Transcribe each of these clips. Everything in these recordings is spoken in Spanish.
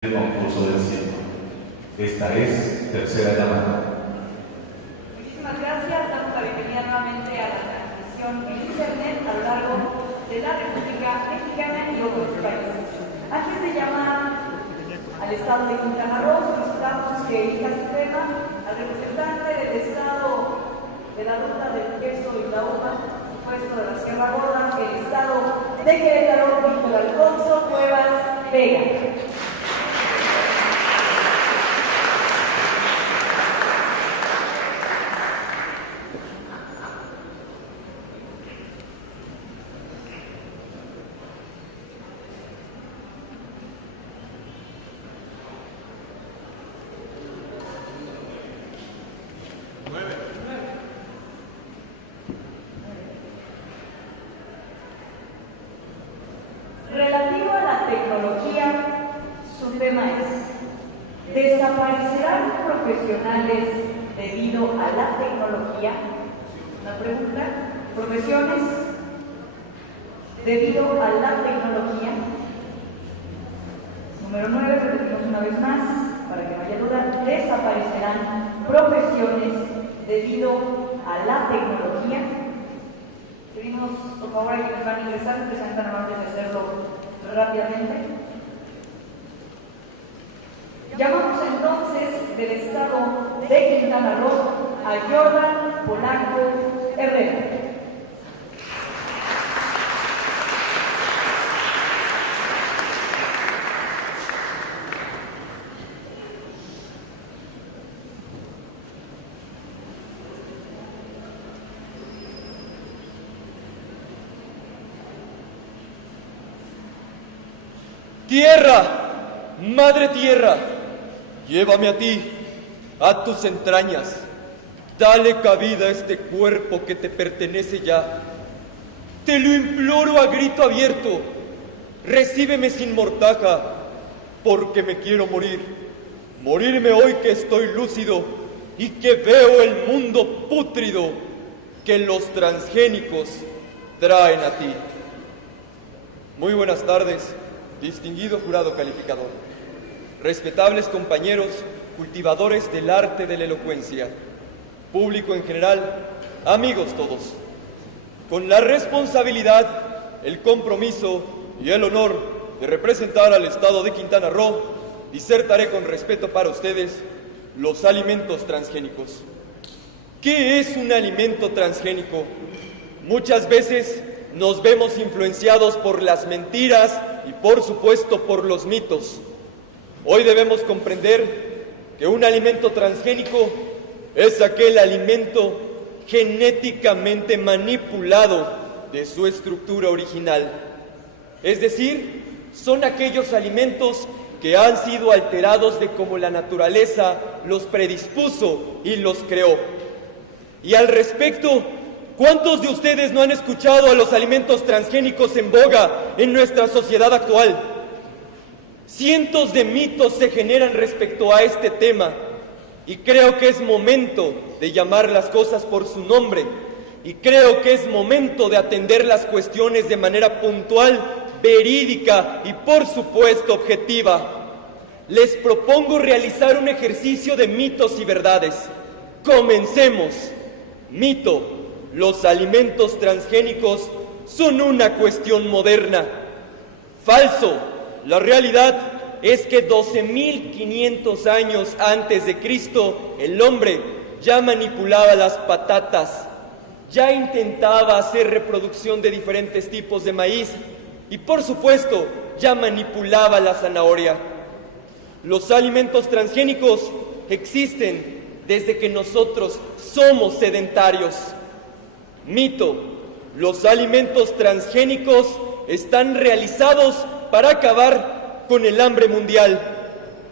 El concurso del cielo. Esta es tercera llamada. Muchísimas gracias. Damos la bienvenida nuevamente a la transmisión en internet a lo largo de la República Mexicana y otros países. Antes de llamar al estado de Quintana Roo, solicitamos que elija su tema al representante del estado de la ruta del queso y la uva, puesto de la Sierra Gorda, el estado de Querétaro, Víctor Alfonso Cuevas Vega. Relativo a la tecnología, su tema es: ¿desaparecerán profesionales debido a la tecnología? Una pregunta. ¿Profesiones debido a la tecnología? Número 9, repetimos una vez más, para que no haya duda: ¿desaparecerán profesiones debido a la tecnología? Pedimos, por favor, a quienes van a ingresar, que sean tan amables de hacerlo rápidamente. Llamamos entonces del estado de Quintana Roo a Jordan Polanco Herrera. Tierra, madre tierra, llévame a ti, a tus entrañas, dale cabida a este cuerpo que te pertenece ya. Te lo imploro a grito abierto, recíbeme sin mortaja, porque me quiero morir, morirme hoy que estoy lúcido y que veo el mundo pútrido que los transgénicos traen a ti. Muy buenas tardes, distinguido jurado calificador, respetables compañeros, cultivadores del arte de la elocuencia, público en general, amigos todos. Con la responsabilidad, el compromiso y el honor de representar al estado de Quintana Roo, disertaré con respeto para ustedes los alimentos transgénicos. ¿Qué es un alimento transgénico? Muchas veces nos vemos influenciados por las mentiras y por supuesto por los mitos. Hoy debemos comprender que un alimento transgénico es aquel alimento genéticamente manipulado de su estructura original. Es decir, son aquellos alimentos que han sido alterados de como la naturaleza los predispuso y los creó. Y al respecto, ¿cuántos de ustedes no han escuchado a los alimentos transgénicos en boga en nuestra sociedad actual? Cientos de mitos se generan respecto a este tema y creo que es momento de llamar las cosas por su nombre y creo que es momento de atender las cuestiones de manera puntual, verídica y por supuesto objetiva. Les propongo realizar un ejercicio de mitos y verdades. Comencemos. Mito: los alimentos transgénicos son una cuestión moderna. Falso: la realidad es que 12.500 años antes de Cristo, el hombre ya manipulaba las patatas, ya intentaba hacer reproducción de diferentes tipos de maíz y, por supuesto, ya manipulaba la zanahoria. Los alimentos transgénicos existen desde que nosotros somos sedentarios. Mito: los alimentos transgénicos están realizados para acabar con el hambre mundial.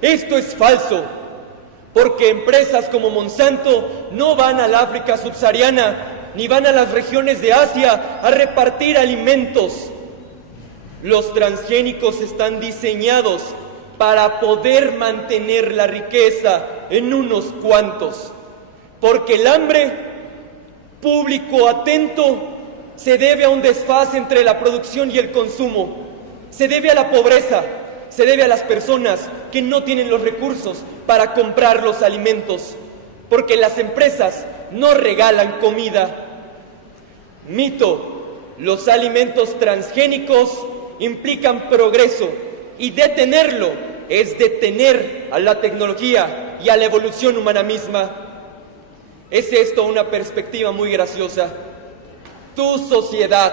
Esto es falso, porque empresas como Monsanto no van al África subsahariana ni van a las regiones de Asia a repartir alimentos. Los transgénicos están diseñados para poder mantener la riqueza en unos cuantos, porque el hambre, público atento, se debe a un desfase entre la producción y el consumo, se debe a la pobreza, se debe a las personas que no tienen los recursos para comprar los alimentos, porque las empresas no regalan comida. Mito: los alimentos transgénicos implican progreso y detenerlo es detener a la tecnología y a la evolución humana misma. Es esto una perspectiva muy graciosa. Tu sociedad,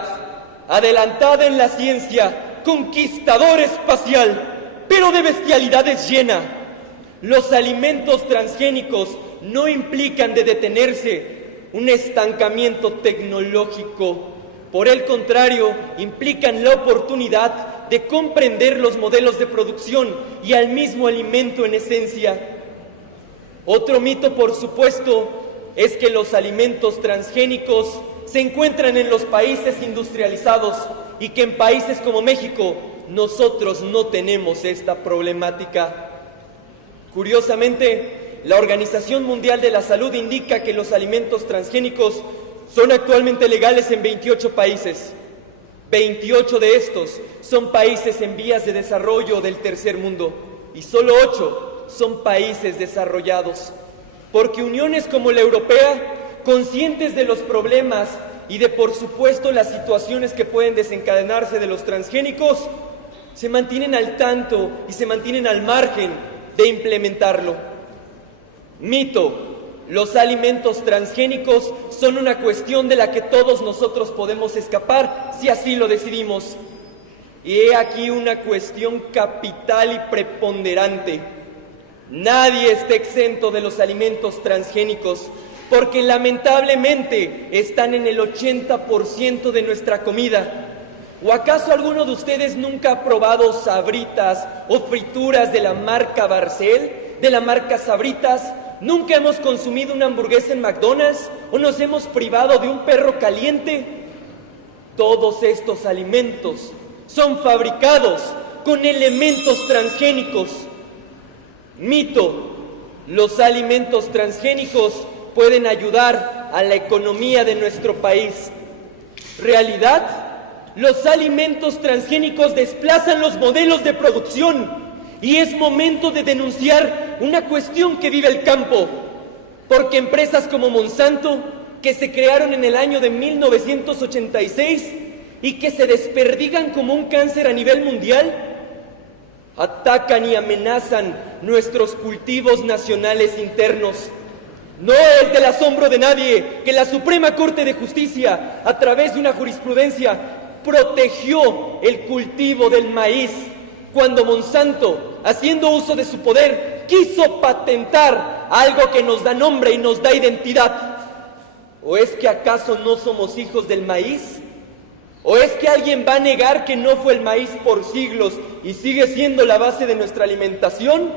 adelantada en la ciencia, conquistador espacial, pero de bestialidades llena. Los alimentos transgénicos no implican de detenerse un estancamiento tecnológico. Por el contrario, implican la oportunidad de comprender los modelos de producción y al mismo alimento en esencia. Otro mito, por supuesto, es que los alimentos transgénicos se encuentran en los países industrializados y que en países como México nosotros no tenemos esta problemática. Curiosamente, la Organización Mundial de la Salud indica que los alimentos transgénicos son actualmente legales en 28 países. 28 de estos son países en vías de desarrollo del tercer mundo y solo 8 son países desarrollados. Porque uniones como la europea, conscientes de los problemas y de, por supuesto, las situaciones que pueden desencadenarse de los transgénicos, se mantienen al tanto y se mantienen al margen de implementarlo. Mito: los alimentos transgénicos son una cuestión de la que todos nosotros podemos escapar si así lo decidimos. Y he aquí una cuestión capital y preponderante. Nadie está exento de los alimentos transgénicos, porque lamentablemente están en el 80% de nuestra comida. ¿O acaso alguno de ustedes nunca ha probado sabritas o frituras de la marca Barcel, de la marca Sabritas? ¿Nunca hemos consumido una hamburguesa en McDonald's o nos hemos privado de un perro caliente? Todos estos alimentos son fabricados con elementos transgénicos. Mito: los alimentos transgénicos pueden ayudar a la economía de nuestro país. Realidad: los alimentos transgénicos desplazan los modelos de producción y es momento de denunciar una cuestión que vive el campo, porque empresas como Monsanto, que se crearon en el año de 1986 y que se desperdigan como un cáncer a nivel mundial, atacan y amenazan nuestros cultivos nacionales internos. No es del asombro de nadie que la Suprema Corte de Justicia, a través de una jurisprudencia, protegió el cultivo del maíz, cuando Monsanto, haciendo uso de su poder, quiso patentar algo que nos da nombre y nos da identidad. ¿O es que acaso no somos hijos del maíz? ¿O es que alguien va a negar que no fue el maíz por siglos y sigue siendo la base de nuestra alimentación?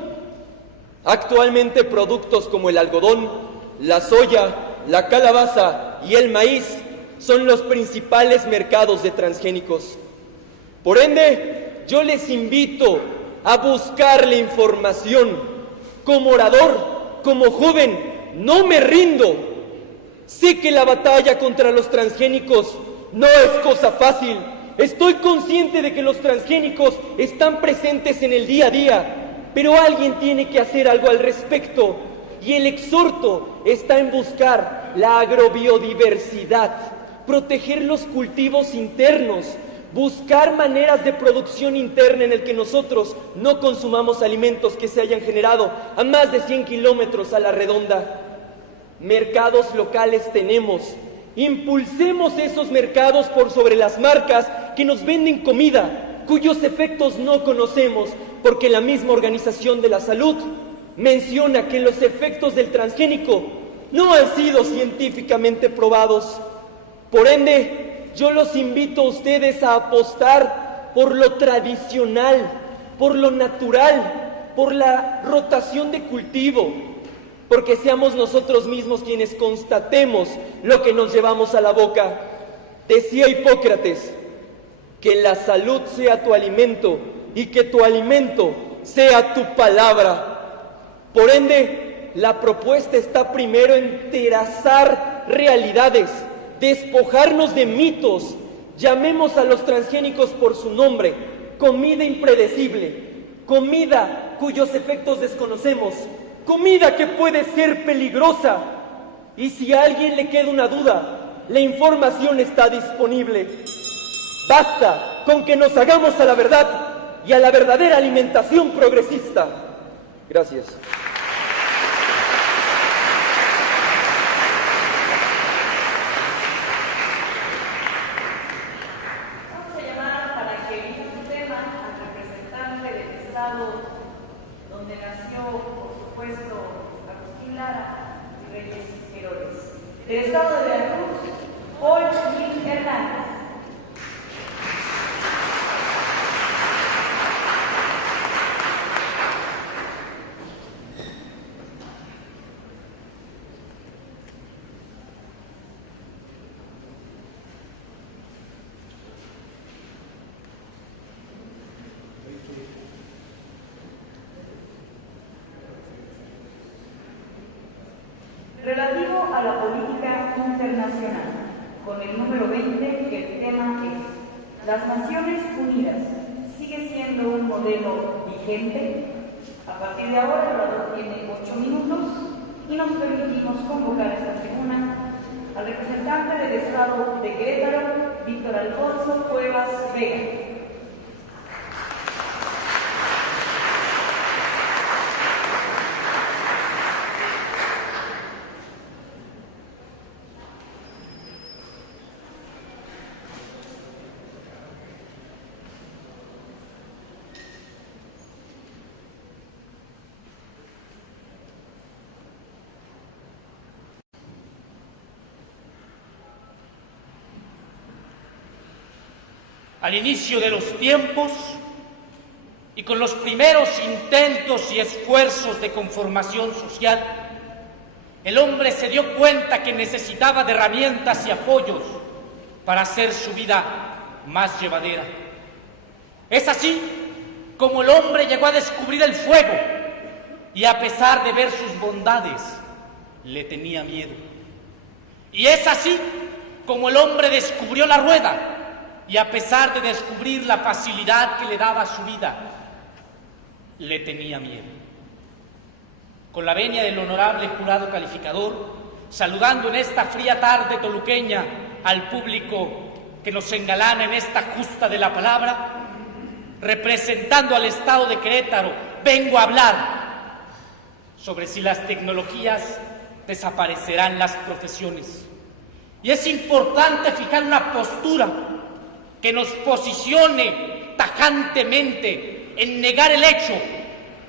Actualmente productos como el algodón, la soya, la calabaza y el maíz son los principales mercados de transgénicos. Por ende, yo les invito a buscar la información. Como orador, como joven, no me rindo. Sé que la batalla contra los transgénicos no es cosa fácil. Estoy consciente de que los transgénicos están presentes en el día a día, pero alguien tiene que hacer algo al respecto. Y el exhorto está en buscar la agrobiodiversidad, proteger los cultivos internos, buscar maneras de producción interna en el que nosotros no consumamos alimentos que se hayan generado a más de 100 kilómetros a la redonda. Mercados locales tenemos. Impulsemos esos mercados por sobre las marcas que nos venden comida, cuyos efectos no conocemos, porque la misma Organización de la Salud menciona que los efectos del transgénico no han sido científicamente probados. Por ende, yo los invito a ustedes a apostar por lo tradicional, por lo natural, por la rotación de cultivo, porque seamos nosotros mismos quienes constatemos lo que nos llevamos a la boca. Decía Hipócrates, que la salud sea tu alimento y que tu alimento sea tu palabra. Por ende, la propuesta está primero en trazar realidades, despojarnos de mitos, llamemos a los transgénicos por su nombre, comida impredecible, comida cuyos efectos desconocemos, comida que puede ser peligrosa. Y si a alguien le queda una duda, la información está disponible. Basta con que nos hagamos a la verdad y a la verdadera alimentación progresista. Gracias. Vamos a llamar para que elija su tema al representante del estado donde nació, por supuesto, Agustín Lara y Reyes Herodes. Del estado de Veracruz, Paul Gil Hernández. Relativo a la política internacional, con el número 20, que el tema es: ¿las Naciones Unidas sigue siendo un modelo vigente? A partir de ahora, el orador tiene 8 minutos y nos permitimos convocar a esta tribuna al representante del estado de Querétaro, Víctor Alfonso Cuevas Vega. Al inicio de los tiempos y con los primeros intentos y esfuerzos de conformación social, el hombre se dio cuenta que necesitaba de herramientas y apoyos para hacer su vida más llevadera. Es así como el hombre llegó a descubrir el fuego y, a pesar de ver sus bondades, le tenía miedo. Y es así como el hombre descubrió la rueda y, a pesar de descubrir la facilidad que le daba su vida, le tenía miedo. Con la venia del honorable jurado calificador, saludando en esta fría tarde toluqueña al público que nos engalana en esta justa de la palabra, representando al estado de Querétaro, vengo a hablar sobre si las tecnologías desaparecerán las profesiones. Y es importante fijar una postura que nos posicione tajantemente en negar el hecho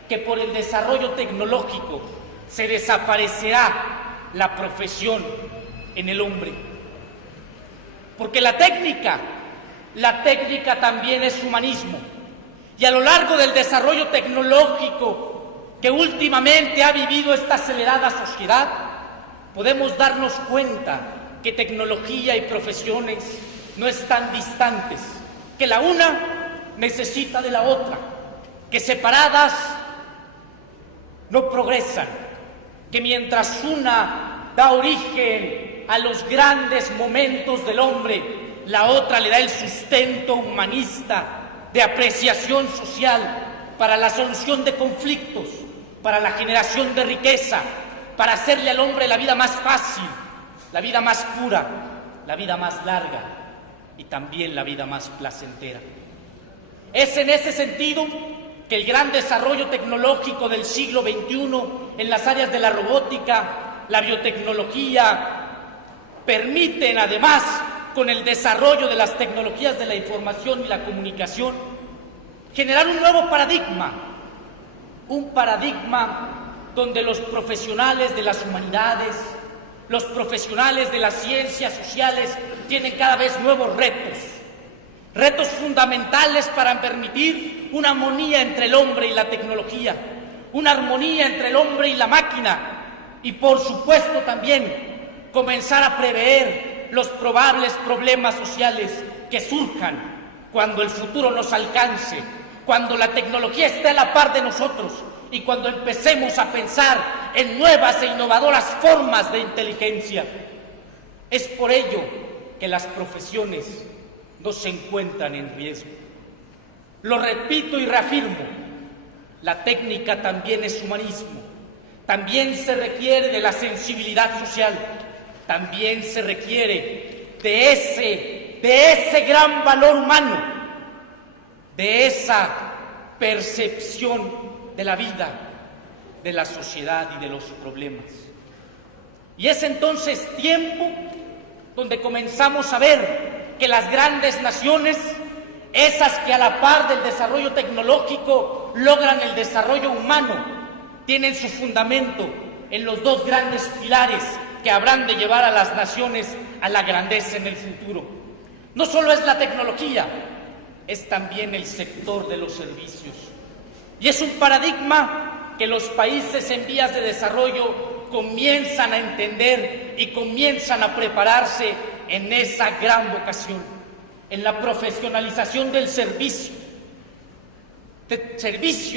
que por el desarrollo tecnológico se desaparecerá la profesión en el hombre. Porque la técnica también es humanismo. Y a lo largo del desarrollo tecnológico que últimamente ha vivido esta acelerada sociedad, podemos darnos cuenta que tecnología y profesiones no están distantes, que la una necesita de la otra, que separadas no progresan, que mientras una da origen a los grandes momentos del hombre, la otra le da el sustento humanista de apreciación social para la solución de conflictos, para la generación de riqueza, para hacerle al hombre la vida más fácil, la vida más pura, la vida más larga y también la vida más placentera. Es en ese sentido que el gran desarrollo tecnológico del siglo XXI en las áreas de la robótica, la biotecnología, permiten además, con el desarrollo de las tecnologías de la información y la comunicación, generar un nuevo paradigma, un paradigma donde los profesionales de las humanidades, los profesionales de las ciencias sociales tienen cada vez nuevos retos fundamentales para permitir una armonía entre el hombre y la tecnología, una armonía entre el hombre y la máquina y, por supuesto, también comenzar a prever los probables problemas sociales que surjan cuando el futuro nos alcance, cuando la tecnología esté a la par de nosotros y cuando empecemos a pensar en nuevas e innovadoras formas de inteligencia. Es por ello que las profesiones no se encuentran en riesgo. Lo repito y reafirmo, La técnica también es humanismo. También se requiere de la sensibilidad social. También se requiere de ese gran valor humano, de esa percepción de la vida, de la sociedad y de los problemas. Y es entonces tiempo donde comenzamos a ver que las grandes naciones, esas que a la par del desarrollo tecnológico logran el desarrollo humano, tienen su fundamento en los dos grandes pilares que habrán de llevar a las naciones a la grandeza en el futuro. No solo es la tecnología, es también el sector de los servicios. Y es un paradigma que los países en vías de desarrollo comienzan a entender y comienzan a prepararse en esa gran vocación, en la profesionalización del servicio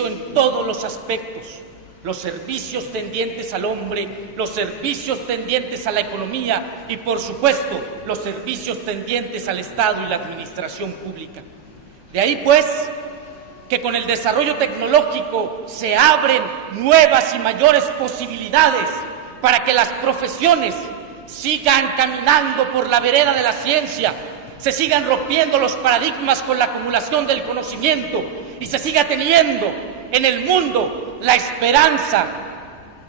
en todos los aspectos, los servicios tendientes al hombre, los servicios tendientes a la economía y, por supuesto, los servicios tendientes al Estado y la administración pública. De ahí, pues, que con el desarrollo tecnológico se abren nuevas y mayores posibilidades para que las profesiones sigan caminando por la vereda de la ciencia, se sigan rompiendo los paradigmas con la acumulación del conocimiento y se siga teniendo en el mundo la esperanza,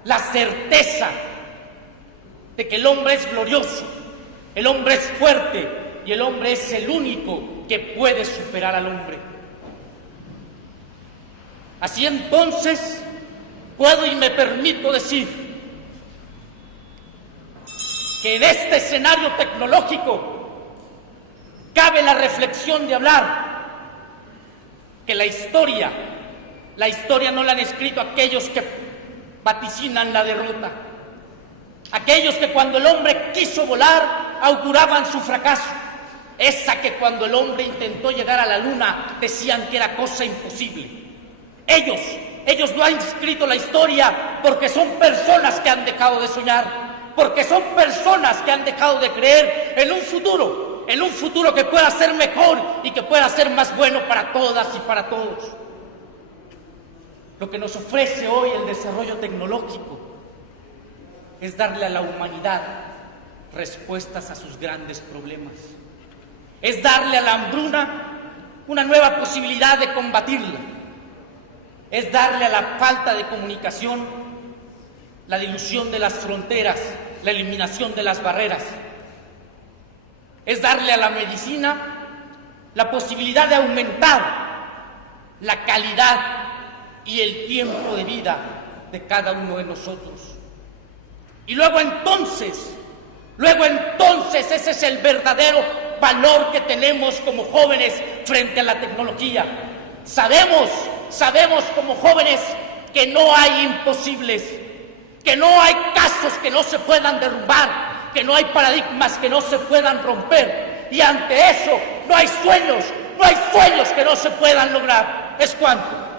la certeza de que el hombre es glorioso, el hombre es fuerte y el hombre es el único que puede superar al hombre. Así entonces, puedo y me permito decir que en este escenario tecnológico cabe la reflexión de hablar que la historia no la han escrito aquellos que vaticinan la derrota, aquellos que cuando el hombre quiso volar auguraban su fracaso, esa que cuando el hombre intentó llegar a la luna decían que era cosa imposible. Ellos no han escrito la historia porque son personas que han dejado de soñar, porque son personas que han dejado de creer en un futuro que pueda ser mejor y que pueda ser más bueno para todas y para todos. Lo que nos ofrece hoy el desarrollo tecnológico es darle a la humanidad respuestas a sus grandes problemas. Es darle a la hambruna una nueva posibilidad de combatirla. Es darle a la falta de comunicación la dilución de las fronteras, la eliminación de las barreras. Es darle a la medicina la posibilidad de aumentar la calidad y el tiempo de vida de cada uno de nosotros. Y luego entonces, ese es el verdadero valor que tenemos como jóvenes frente a la tecnología. Sabemos como jóvenes que no hay imposibles, que no hay casos que no se puedan derrumbar, que no hay paradigmas que no se puedan romper. Y ante eso no hay sueños que no se puedan lograr. Es cuanto.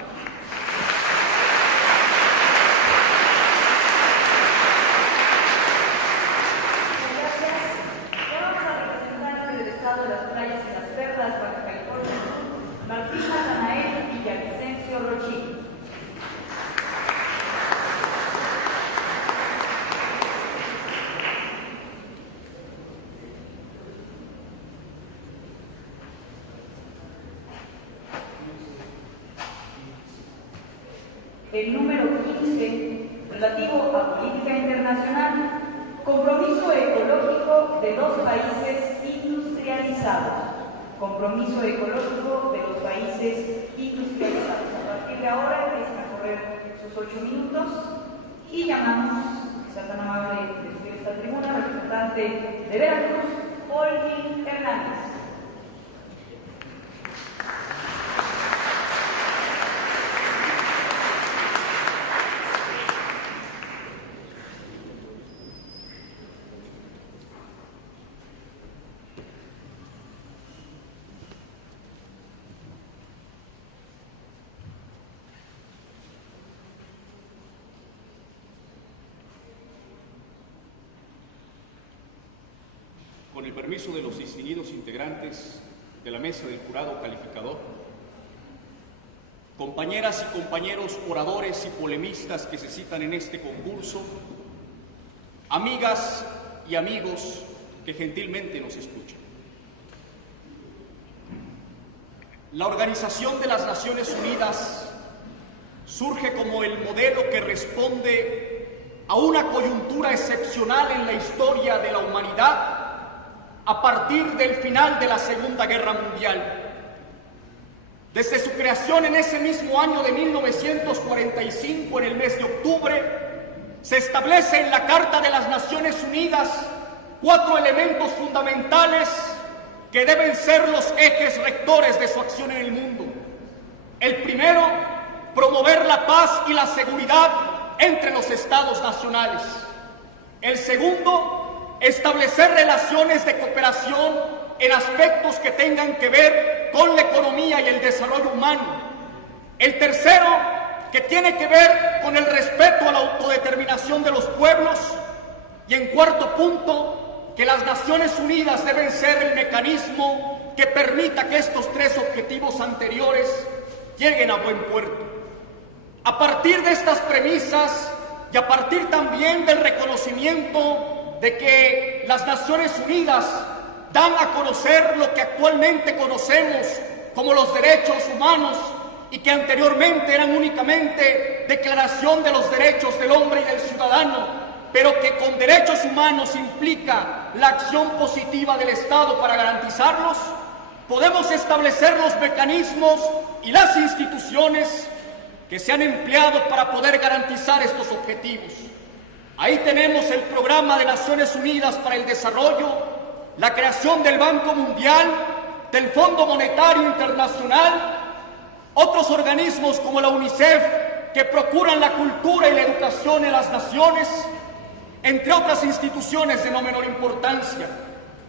El número 15, relativo a política internacional, compromiso ecológico de los países industrializados. Compromiso ecológico de los países industrializados. A partir de ahora empiezan a correr sus 8 minutos y llamamos, que sea tan amable de subir esta tribuna, representante de Veracruz, Olvin Hernández. Con el permiso de los distinguidos integrantes de la mesa del jurado calificador, compañeras y compañeros oradores y polemistas que se citan en este concurso, amigas y amigos que gentilmente nos escuchan. La Organización de las Naciones Unidas surge como el modelo que responde a una coyuntura excepcional en la historia de la humanidad a partir del final de la Segunda Guerra Mundial. Desde su creación en ese mismo año de 1945, en el mes de octubre, se establece en la Carta de las Naciones Unidas 4 elementos fundamentales que deben ser los ejes rectores de su acción en el mundo. El primero, promover la paz y la seguridad entre los estados nacionales. El segundo, establecer relaciones de cooperación en aspectos que tengan que ver con la economía y el desarrollo humano. El tercero, que tiene que ver con el respeto a la autodeterminación de los pueblos. Y en cuarto punto, que las Naciones Unidas deben ser el mecanismo que permita que estos 3 objetivos anteriores lleguen a buen puerto. A partir de estas premisas y a partir también del reconocimiento de que las Naciones Unidas dan a conocer lo que actualmente conocemos como los derechos humanos y que anteriormente eran únicamente Declaración de los Derechos del Hombre y del Ciudadano, pero que con derechos humanos implica la acción positiva del Estado para garantizarlos, podemos establecer los mecanismos y las instituciones que se han empleado para poder garantizar estos objetivos. Ahí tenemos el Programa de Naciones Unidas para el Desarrollo, la creación del Banco Mundial, del Fondo Monetario Internacional, otros organismos como la UNICEF que procuran la cultura y la educación en las naciones, entre otras instituciones de no menor importancia.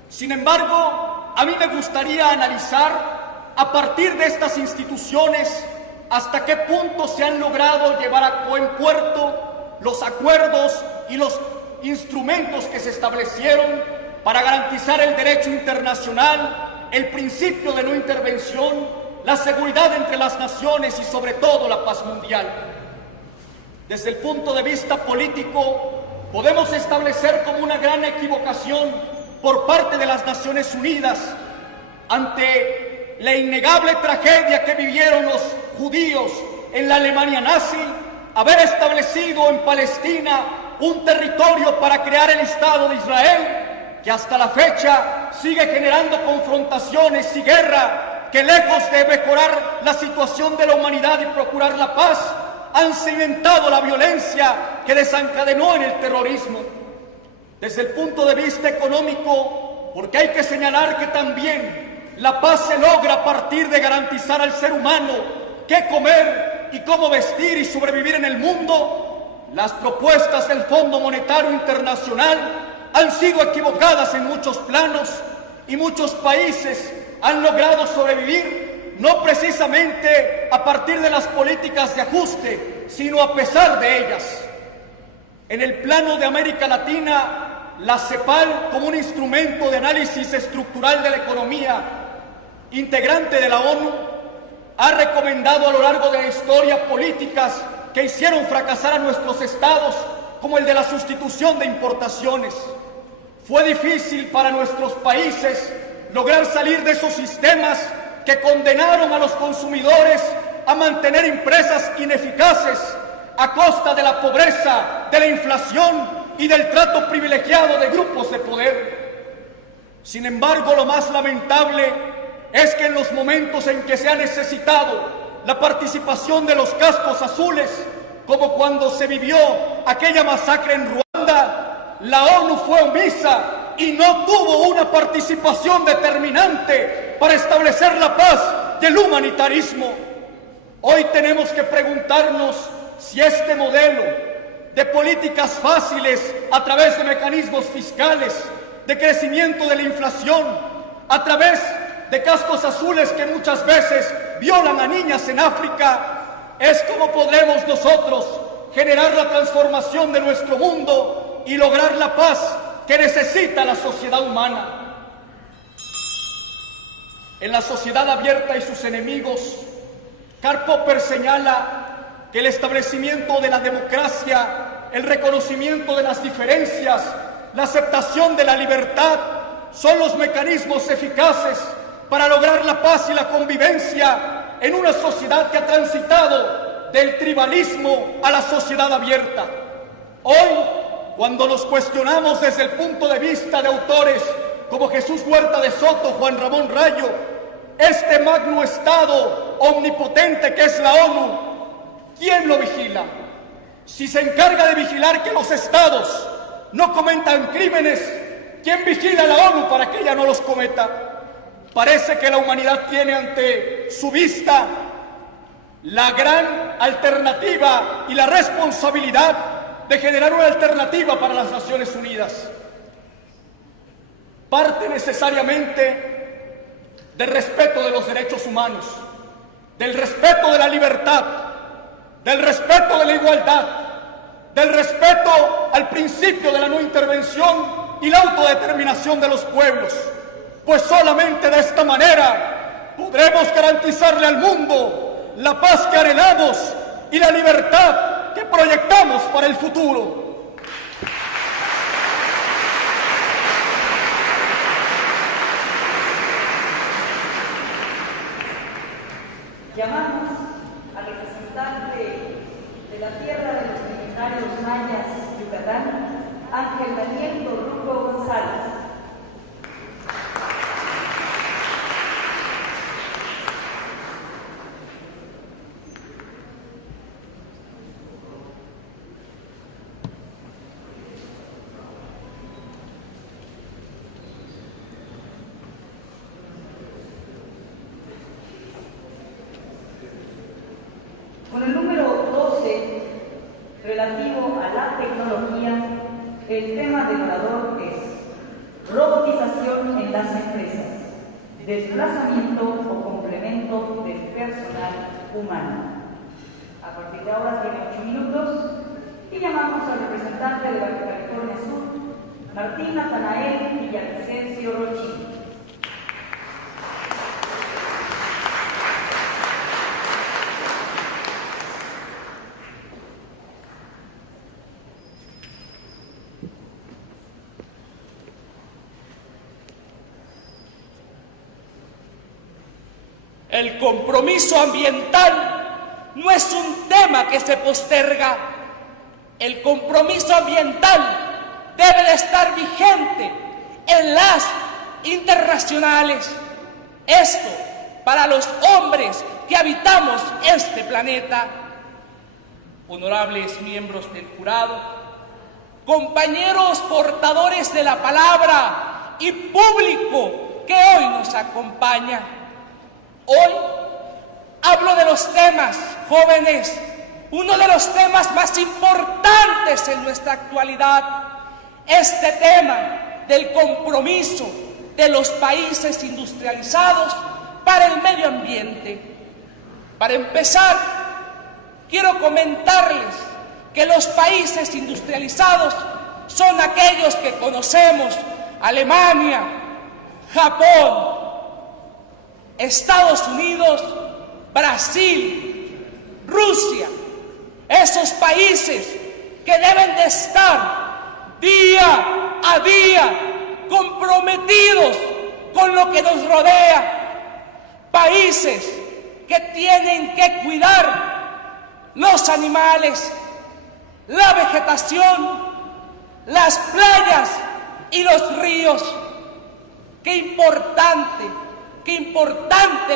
Sin embargo, a mí me gustaría analizar a partir de estas instituciones hasta qué punto se han logrado llevar a buen puerto los acuerdos y los instrumentos que se establecieron para garantizar el derecho internacional, el principio de no intervención, la seguridad entre las naciones y sobre todo la paz mundial. Desde el punto de vista político, podemos establecer como una gran equivocación por parte de las Naciones Unidas ante la innegable tragedia que vivieron los judíos en la Alemania nazi, haber establecido en Palestina un territorio para crear el Estado de Israel, que hasta la fecha sigue generando confrontaciones y guerra que, lejos de mejorar la situación de la humanidad y procurar la paz, han cimentado la violencia que desencadenó en el terrorismo. Desde el punto de vista económico, porque hay que señalar que también la paz se logra a partir de garantizar al ser humano qué comer y cómo vestir y sobrevivir en el mundo, las propuestas del Fondo Monetario Internacional han sido equivocadas en muchos planos y muchos países han logrado sobrevivir no precisamente a partir de las políticas de ajuste, sino a pesar de ellas. En el plano de América Latina, la CEPAL, como un instrumento de análisis estructural de la economía, integrante de la ONU, ha recomendado a lo largo de la historia políticas que hicieron fracasar a nuestros estados, como el de la sustitución de importaciones. Fue difícil para nuestros países lograr salir de esos sistemas que condenaron a los consumidores a mantener empresas ineficaces a costa de la pobreza, de la inflación y del trato privilegiado de grupos de poder. Sin embargo, lo más lamentable es que en los momentos en que se ha necesitado la participación de los cascos azules, como cuando se vivió aquella masacre en Ruanda, la ONU fue omisa y no tuvo una participación determinante para establecer la paz y el humanitarismo. Hoy tenemos que preguntarnos si este modelo de políticas fáciles a través de mecanismos fiscales, de crecimiento de la inflación, a través de cascos azules que muchas veces violan a niñas en África, es como podremos nosotros generar la transformación de nuestro mundo y lograr la paz que necesita la sociedad humana. En la sociedad abierta y sus enemigos, Karl Popper señala que el establecimiento de la democracia, el reconocimiento de las diferencias, la aceptación de la libertad son los mecanismos eficaces para lograr la paz y la convivencia en una sociedad que ha transitado del tribalismo a la sociedad abierta. Hoy, cuando nos cuestionamos desde el punto de vista de autores como Jesús Huerta de Soto, Juan Ramón Rayo, este magno Estado omnipotente que es la ONU, ¿quién lo vigila? Si se encarga de vigilar que los estados no cometan crímenes, ¿quién vigila a la ONU para que ella no los cometa? Parece que la humanidad tiene ante su vista la gran alternativa y la responsabilidad de generar una alternativa para las Naciones Unidas. Parte necesariamente del respeto de los derechos humanos, del respeto de la libertad, del respeto de la igualdad, del respeto al principio de la no intervención y la autodeterminación de los pueblos, pues solamente de esta manera podremos garantizarle al mundo la paz que anhelamos y la libertad que proyectamos para el futuro. Llamamos al representante de la tierra de los legendarios mayas, Yucatán, Ángel Daniel Torruco González. Con el número 12, relativo a la tecnología, el tema del orador es robotización en las empresas, desplazamiento o complemento del personal humano. A partir de ahora tiene 8 minutos y llamamos al representante de Baja California Sur, Martín Natanael Villavicencio Rochín. El compromiso ambiental no es un tema que se posterga. El compromiso ambiental debe de estar vigente en las internacionales. Esto para los hombres que habitamos este planeta. Honorables miembros del jurado, compañeros portadores de la palabra y público que hoy nos acompaña. Hoy hablo de los temas, jóvenes, uno de los temas más importantes en nuestra actualidad, este tema del compromiso de los países industrializados para el medio ambiente. Para empezar, quiero comentarles que los países industrializados son aquellos que conocemos: Alemania, Japón, Estados Unidos, Brasil, Rusia, esos países que deben de estar día a día comprometidos con lo que nos rodea, países que tienen que cuidar los animales, la vegetación, las playas y los ríos. Qué importante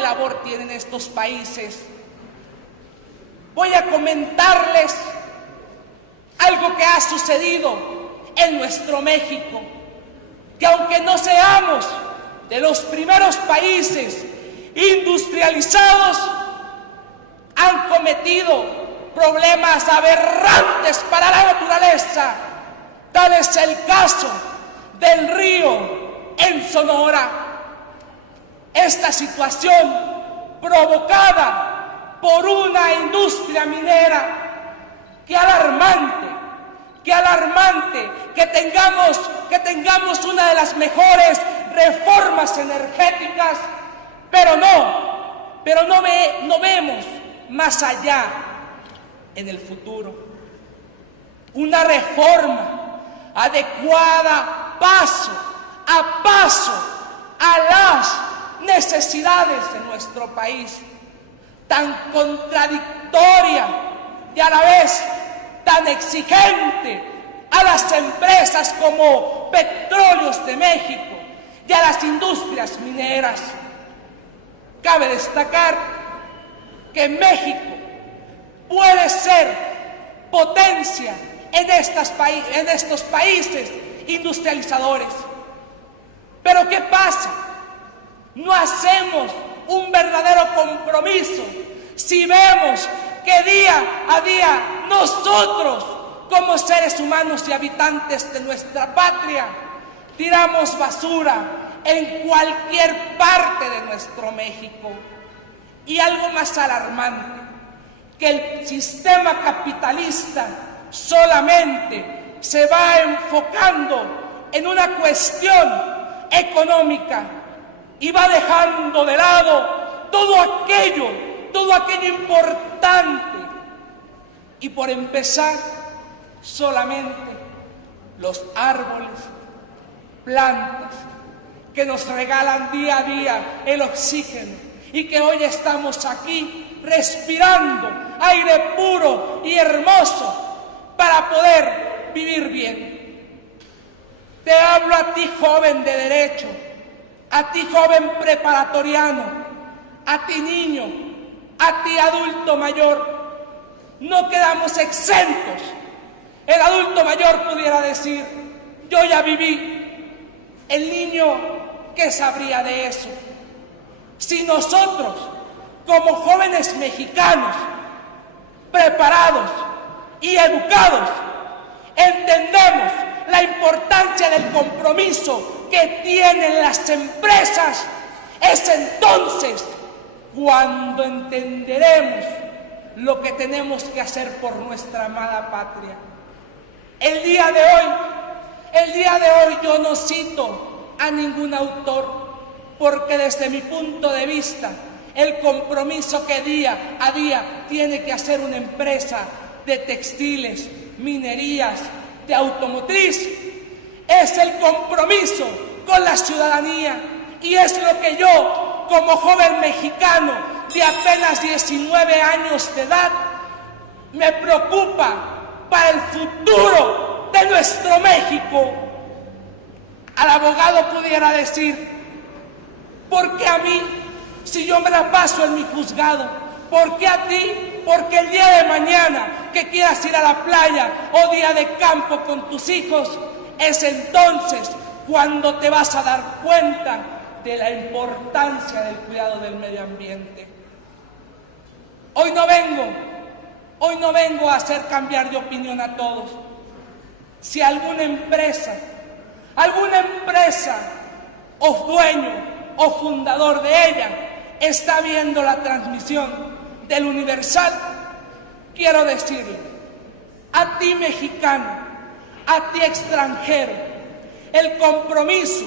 labor tienen estos países. Voy a comentarles algo que ha sucedido en nuestro México, que aunque no seamos de los primeros países industrializados, han cometido problemas aberrantes para la naturaleza. Tal es el caso del río en Sonora. Esta situación provocada por una industria minera, qué alarmante que tengamos una de las mejores reformas energéticas, pero no vemos más allá en el futuro. Una reforma adecuada paso a paso a las necesidades de nuestro país, tan contradictoria y a la vez tan exigente a las empresas como Petróleos de México y a las industrias mineras. Cabe destacar que México puede ser potencia en estos países industrializadores. Pero ¿qué pasa? No hacemos un verdadero compromiso si vemos que día a día nosotros, como seres humanos y habitantes de nuestra patria, tiramos basura en cualquier parte de nuestro México. Y algo más alarmante, que el sistema capitalista solamente se va enfocando en una cuestión económica y va dejando de lado todo aquello importante. Y por empezar, solamente los árboles, plantas que nos regalan día a día el oxígeno y que hoy estamos aquí respirando aire puro y hermoso para poder vivir bien. Te hablo a ti, joven de derecho, a ti, joven preparatoriano, a ti, niño, a ti, adulto mayor. No quedamos exentos. El adulto mayor pudiera decir: yo ya viví. El niño, ¿qué sabría de eso? Si nosotros, como jóvenes mexicanos, preparados y educados, entendemos la importancia del compromiso que tienen las empresas, es entonces cuando entenderemos lo que tenemos que hacer por nuestra amada patria. El día de hoy yo no cito a ningún autor, porque desde mi punto de vista, el compromiso que día a día tiene que hacer una empresa de textiles, minerías, de automotriz, es el compromiso con la ciudadanía. Y es lo que yo, como joven mexicano de apenas 19 años de edad, me preocupa para el futuro de nuestro México. Al abogado pudiera decir: ¿por qué a mí, si yo me la paso en mi juzgado? ¿Por qué a ti? Porque el día de mañana que quieras ir a la playa o día de campo con tus hijos, es entonces cuando te vas a dar cuenta de la importancia del cuidado del medio ambiente. Hoy no vengo a hacer cambiar de opinión a todos. Si alguna empresa o dueño o fundador de ella está viendo la transmisión del Universal, quiero decirle: a ti, mexicano, a ti, extranjero, el compromiso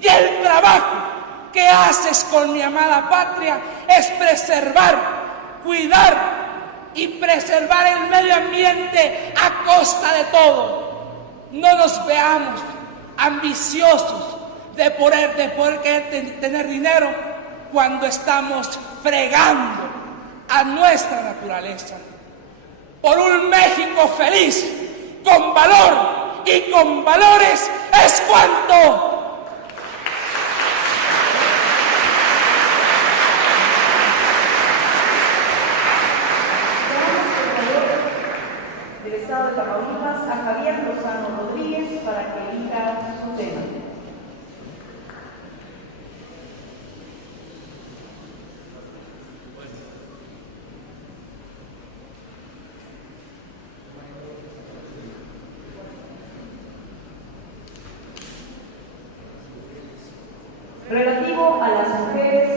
y el trabajo que haces con mi amada patria es preservar, cuidar y preservar el medio ambiente a costa de todo. No nos veamos ambiciosos de poder querer tener dinero cuando estamos fregando a nuestra naturaleza. Por un México feliz, con valor y con valores, es cuanto. Del estado de Tamaulipas a Javier Lozano Rodríguez para que elija su tema. Relativo a las mujeres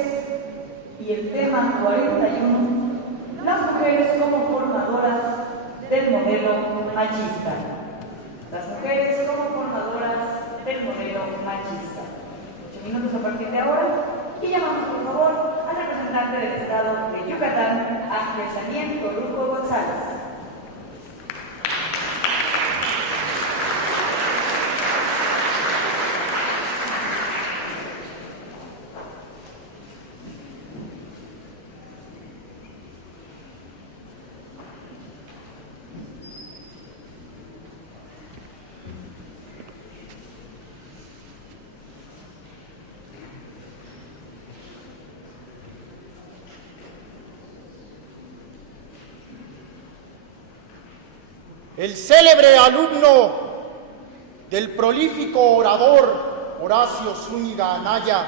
y el tema 41, las mujeres como formadoras del modelo machista. Las mujeres como formadoras del modelo machista. 8 minutos a partir de ahora y llamamos por favor al representante del Estado de Yucatán, Ángel Daniel Corujo González. El célebre alumno del prolífico orador Horacio Zúñiga Anaya,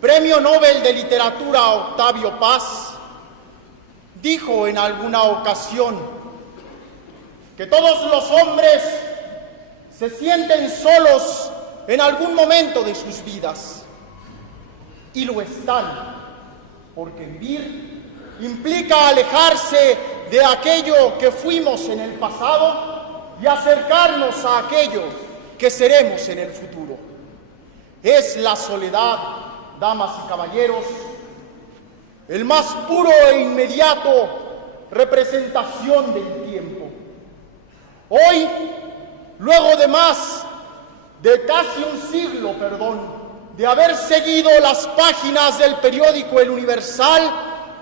Premio Nobel de Literatura Octavio Paz, dijo en alguna ocasión que todos los hombres se sienten solos en algún momento de sus vidas, y lo están, porque vivir implica alejarse de aquello que fuimos en el pasado y acercarnos a aquello que seremos en el futuro. Es la soledad, damas y caballeros, el más puro e inmediato representación del tiempo. Hoy, luego de más de casi un siglo, de haber seguido las páginas del periódico El Universal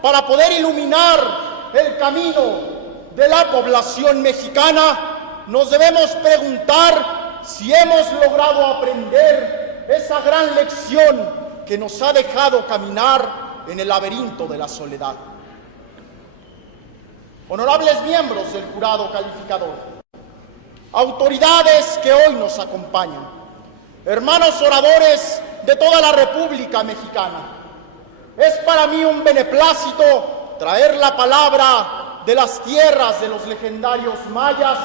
para poder iluminar el camino de la población mexicana, nos debemos preguntar si hemos logrado aprender esa gran lección que nos ha dejado caminar en el laberinto de la soledad. Honorables miembros del jurado calificador, autoridades que hoy nos acompañan, hermanos oradores de toda la República Mexicana, es para mí un beneplácito traer la palabra de las tierras de los legendarios mayas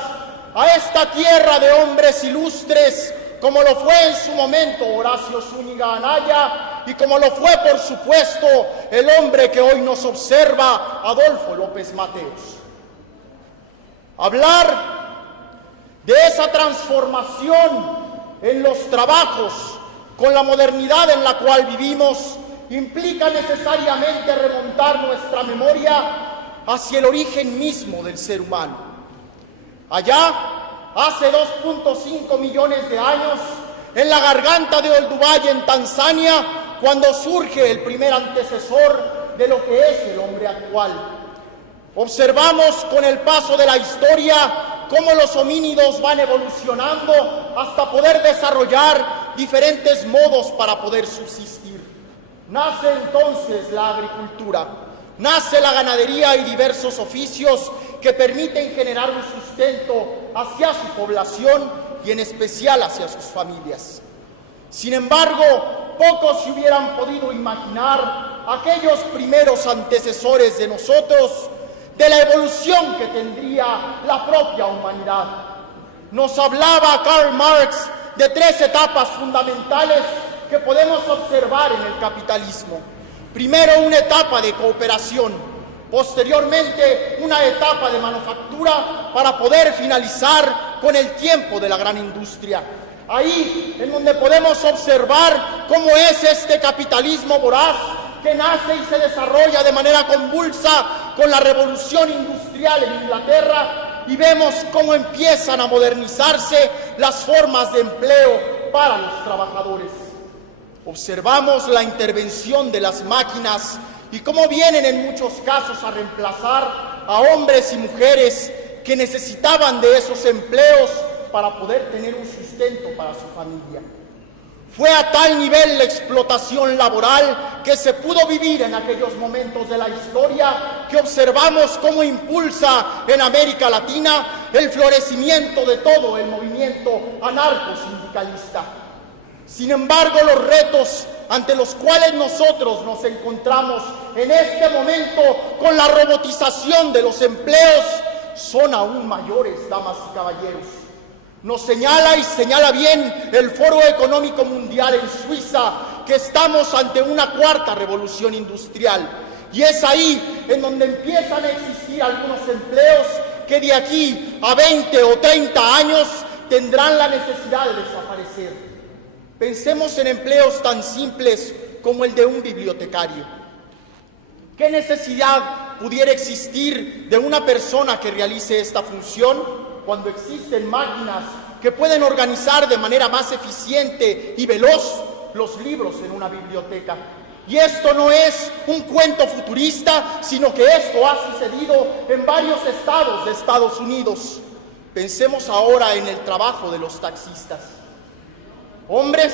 a esta tierra de hombres ilustres, como lo fue en su momento Horacio Zúñiga Anaya y como lo fue, por supuesto, el hombre que hoy nos observa, Adolfo López Mateos. Hablar de esa transformación en los trabajos con la modernidad en la cual vivimos implica necesariamente remontar nuestra memoria hacia el origen mismo del ser humano. Allá, hace 2.5 millones de años, en la garganta de Olduvai, en Tanzania, cuando surge el primer antecesor de lo que es el hombre actual. Observamos con el paso de la historia cómo los homínidos van evolucionando hasta poder desarrollar diferentes modos para poder subsistir. Nace entonces la agricultura, nace la ganadería y diversos oficios que permiten generar un sustento hacia su población y en especial hacia sus familias. Sin embargo, pocos se hubieran podido imaginar aquellos primeros antecesores de nosotros de la evolución que tendría la propia humanidad. Nos hablaba Karl Marx de 3 etapas fundamentales que podemos observar en el capitalismo. Primero, una etapa de cooperación, posteriormente una etapa de manufactura para poder finalizar con el tiempo de la gran industria. Ahí en donde podemos observar cómo es este capitalismo voraz que nace y se desarrolla de manera convulsa con la revolución industrial en Inglaterra, y vemos cómo empiezan a modernizarse las formas de empleo para los trabajadores. Observamos la intervención de las máquinas y cómo vienen en muchos casos a reemplazar a hombres y mujeres que necesitaban de esos empleos para poder tener un sustento para su familia. Fue a tal nivel la explotación laboral que se pudo vivir en aquellos momentos de la historia que observamos cómo impulsa en América Latina el florecimiento de todo el movimiento anarcosindicalista. Sin embargo, los retos ante los cuales nosotros nos encontramos en este momento con la robotización de los empleos son aún mayores, damas y caballeros. Nos señala y señala bien el Foro Económico Mundial en Suiza que estamos ante una 4ª revolución industrial. Y es ahí en donde empiezan a existir algunos empleos que de aquí a 20 o 30 años tendrán la necesidad de desaparecer. Pensemos en empleos tan simples como el de un bibliotecario. ¿Qué necesidad pudiera existir de una persona que realice esta función cuando existen máquinas que pueden organizar de manera más eficiente y veloz los libros en una biblioteca? Y esto no es un cuento futurista, sino que esto ha sucedido en varios estados de Estados Unidos. Pensemos ahora en el trabajo de los taxistas. Hombres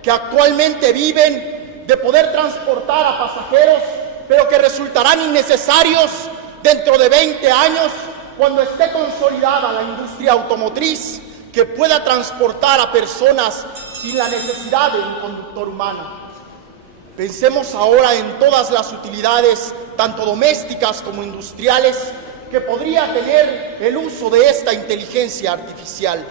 que actualmente viven de poder transportar a pasajeros, pero que resultarán innecesarios dentro de 20 años cuando esté consolidada la industria automotriz que pueda transportar a personas sin la necesidad de un conductor humano. Pensemos ahora en todas las utilidades, tanto domésticas como industriales, que podría tener el uso de esta inteligencia artificial.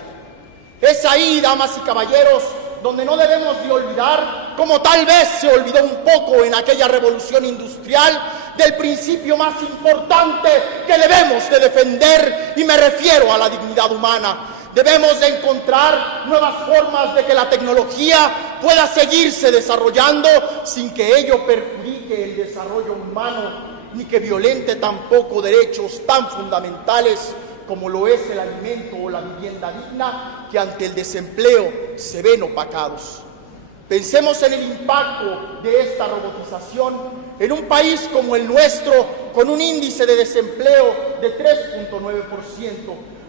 Es ahí, damas y caballeros, donde no debemos de olvidar, como tal vez se olvidó un poco en aquella revolución industrial, del principio más importante que debemos de defender, y me refiero a la dignidad humana. Debemos de encontrar nuevas formas de que la tecnología pueda seguirse desarrollando sin que ello perjudique el desarrollo humano, ni que violente tampoco derechos tan fundamentales como lo es el alimento o la vivienda digna, que ante el desempleo se ven opacados. Pensemos en el impacto de esta robotización en un país como el nuestro, con un índice de desempleo de 3.9%.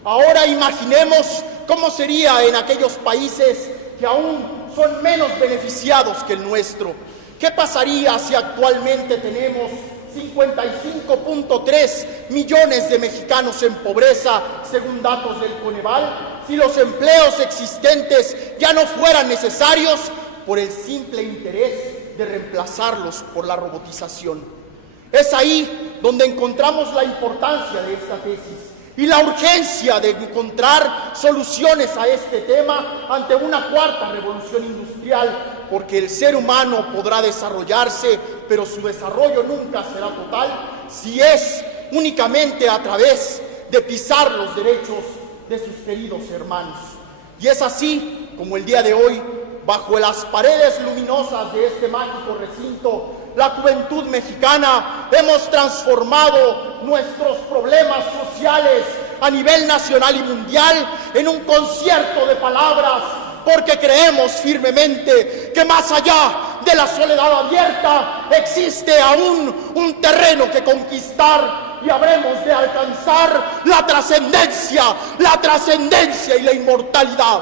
Ahora imaginemos cómo sería en aquellos países que aún son menos beneficiados que el nuestro. ¿Qué pasaría si actualmente tenemos 55.3 millones de mexicanos en pobreza, según datos del Coneval, si los empleos existentes ya no fueran necesarios por el simple interés de reemplazarlos por la robotización? Es ahí donde encontramos la importancia de esta tesis y la urgencia de encontrar soluciones a este tema ante una cuarta revolución industrial, porque el ser humano podrá desarrollarse, pero su desarrollo nunca será total si es únicamente a través de pisar los derechos de sus queridos hermanos. Y es así como el día de hoy, bajo las paredes luminosas de este mágico recinto, la juventud mexicana hemos transformado nuestros problemas sociales a nivel nacional y mundial en un concierto de palabras, porque creemos firmemente que más allá de la soledad abierta existe aún un terreno que conquistar, y habremos de alcanzar la trascendencia y la inmortalidad.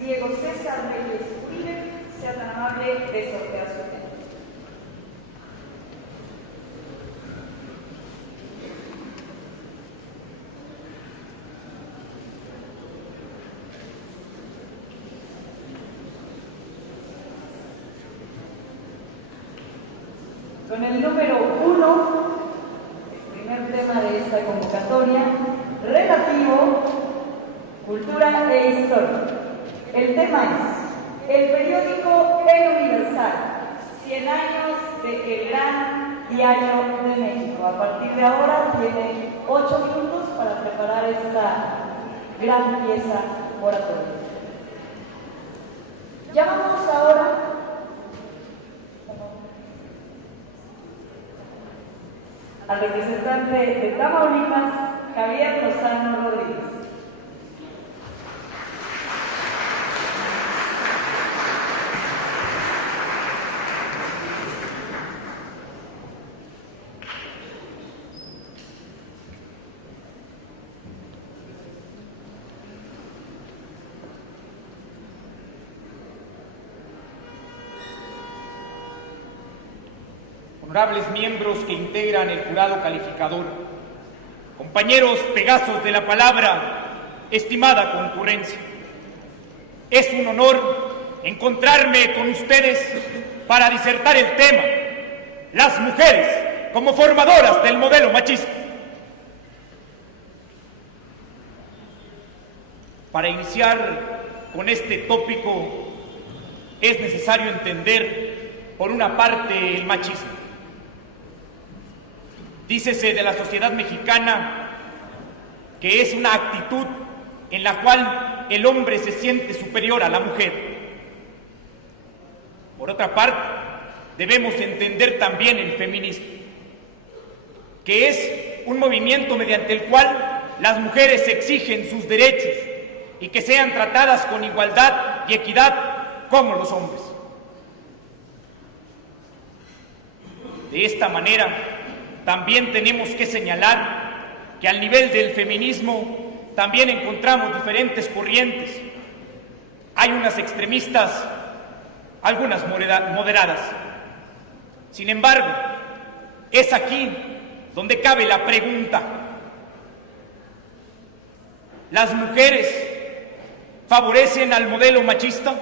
Diego César Reyes Uribe, sea tan amable de sortear su tema. Con el número 1, el primer tema de esta convocatoria, relativo cultura e historia. El tema es el periódico El Universal, 100 años de El Gran Diario de México. A partir de ahora tiene 8 minutos para preparar esta gran pieza oratoria. Llamamos ahora al representante de Tamaulipas, Javier Lozano Rodríguez. Honorables miembros que integran el jurado calificador, compañeros Pegasos de la palabra, estimada concurrencia, es un honor encontrarme con ustedes para disertar el tema, las mujeres como formadoras del modelo machista. Para iniciar con este tópico es necesario entender, por una parte, el machismo. Dícese de la sociedad mexicana que es una actitud en la cual el hombre se siente superior a la mujer. Por otra parte, debemos entender también el feminismo, que es un movimiento mediante el cual las mujeres exigen sus derechos y que sean tratadas con igualdad y equidad como los hombres. De esta manera, también tenemos que señalar que al nivel del feminismo también encontramos diferentes corrientes. Hay unas extremistas, algunas moderadas. Sin embargo, es aquí donde cabe la pregunta: ¿las mujeres favorecen al modelo machista?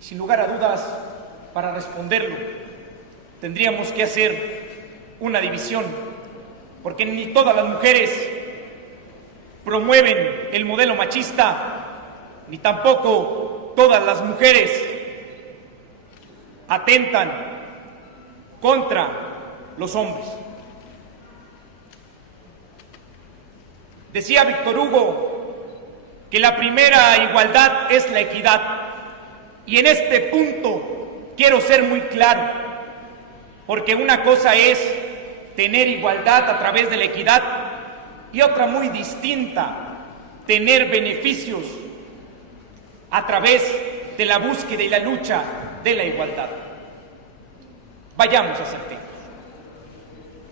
Sin lugar a dudas, para responderlo, tendríamos que hacer una división, porque ni todas las mujeres promueven el modelo machista, ni tampoco todas las mujeres atentan contra los hombres. Decía Víctor Hugo que la primera igualdad es la equidad, y en este punto quiero ser muy claro, porque una cosa es tener igualdad a través de la equidad y otra muy distinta, tener beneficios a través de la búsqueda y la lucha de la igualdad. Vayamos a Centeno.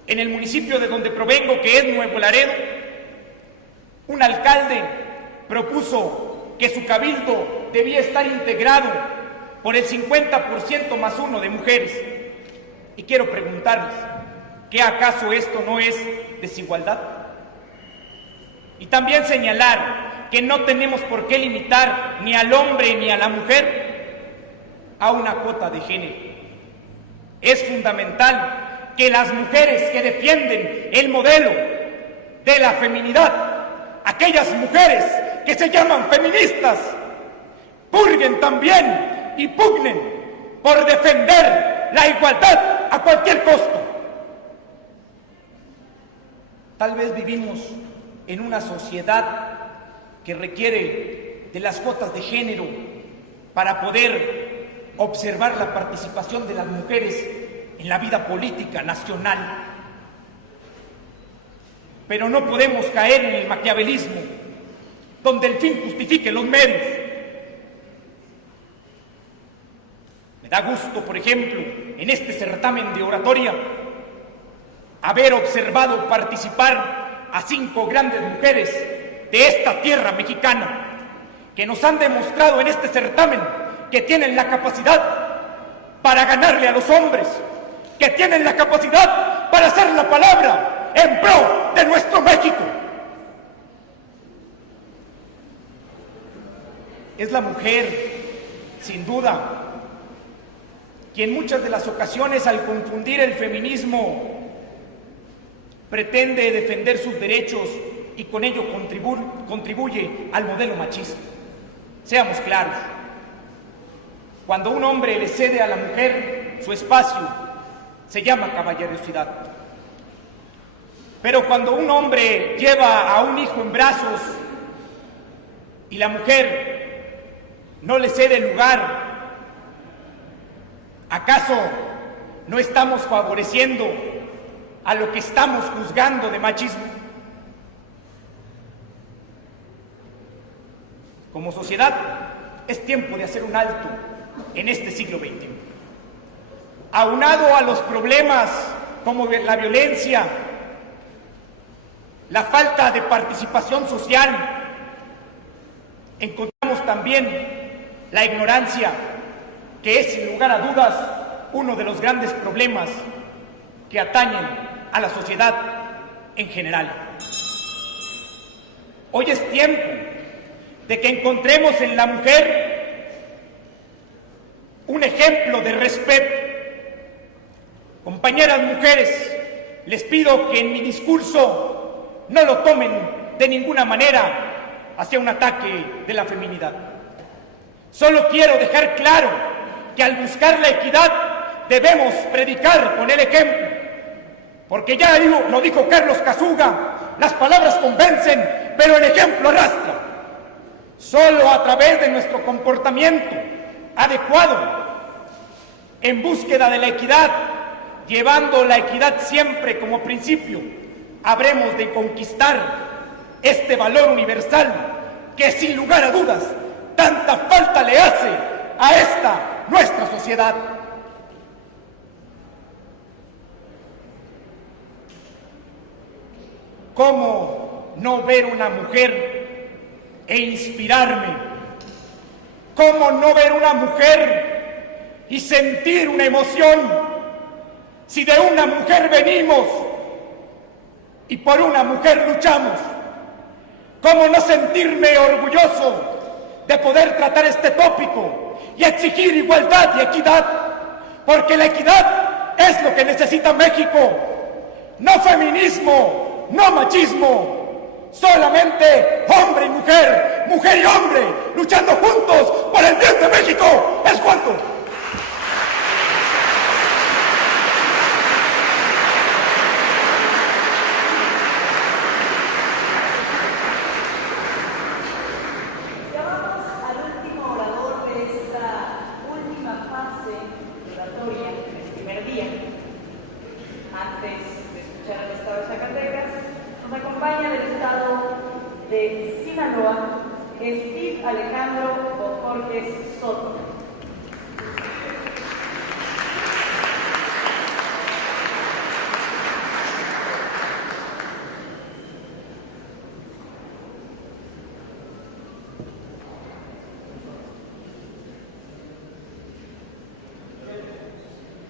En el municipio de donde provengo, que es Nuevo Laredo, un alcalde propuso que su cabildo debía estar integrado por el 50% más 1 de mujeres. Y quiero preguntarles, ¿qué acaso esto no es desigualdad? Y también señalar que no tenemos por qué limitar ni al hombre ni a la mujer a una cuota de género. Es fundamental que las mujeres que defienden el modelo de la feminidad, aquellas mujeres que se llaman feministas, purguen también y pugnen por defender la igualdad a cualquier costo. Tal vez vivimos en una sociedad que requiere de las cuotas de género para poder observar la participación de las mujeres en la vida política nacional. Pero no podemos caer en el maquiavelismo, donde el fin justifique los medios. Me da gusto, por ejemplo, en este certamen de oratoria, haber observado participar a 5 grandes mujeres de esta tierra mexicana, que nos han demostrado en este certamen que tienen la capacidad para ganarle a los hombres, que tienen la capacidad para hacer la palabra en pro de nuestro México. Es la mujer, sin duda, quien en muchas de las ocasiones, al confundir el feminismo, pretende defender sus derechos y con ello contribuye al modelo machista. Seamos claros, cuando un hombre le cede a la mujer su espacio, se llama caballerosidad. Pero cuando un hombre lleva a un hijo en brazos y la mujer no le cede el lugar, ¿acaso no estamos favoreciendo a lo que estamos juzgando de machismo? Como sociedad, es tiempo de hacer un alto en este siglo XXI. Aunado a los problemas como la violencia, la falta de participación social, encontramos también la ignorancia, que es, sin lugar a dudas, uno de los grandes problemas que atañen a la sociedad en general. Hoy es tiempo de que encontremos en la mujer un ejemplo de respeto. Compañeras mujeres, les pido que en mi discurso no lo tomen de ninguna manera hacia un ataque de la feminidad. Solo quiero dejar claro que al buscar la equidad debemos predicar con el ejemplo, porque ya lo dijo Carlos Casuga, las palabras convencen, pero el ejemplo arrastra. Solo a través de nuestro comportamiento adecuado, en búsqueda de la equidad, llevando la equidad siempre como principio, habremos de conquistar este valor universal que sin lugar a dudas tanta falta le hace a esta nuestra sociedad. ¿Cómo no ver una mujer e inspirarme? ¿Cómo no ver una mujer y sentir una emoción? Si de una mujer venimos y por una mujer luchamos, ¿cómo no sentirme orgulloso de poder tratar este tópico y exigir igualdad y equidad? Porque la equidad es lo que necesita México, no feminismo, no machismo, solamente hombre y mujer, mujer y hombre, luchando juntos por el bien de México. ¿Es cuanto? Llamamos al último orador de esta última fase oratoria del primer día. Antes de escuchar al estado de Zacatecas, nos acompaña del estado de Sinaloa, Steve Alejandro Bojorges Soto.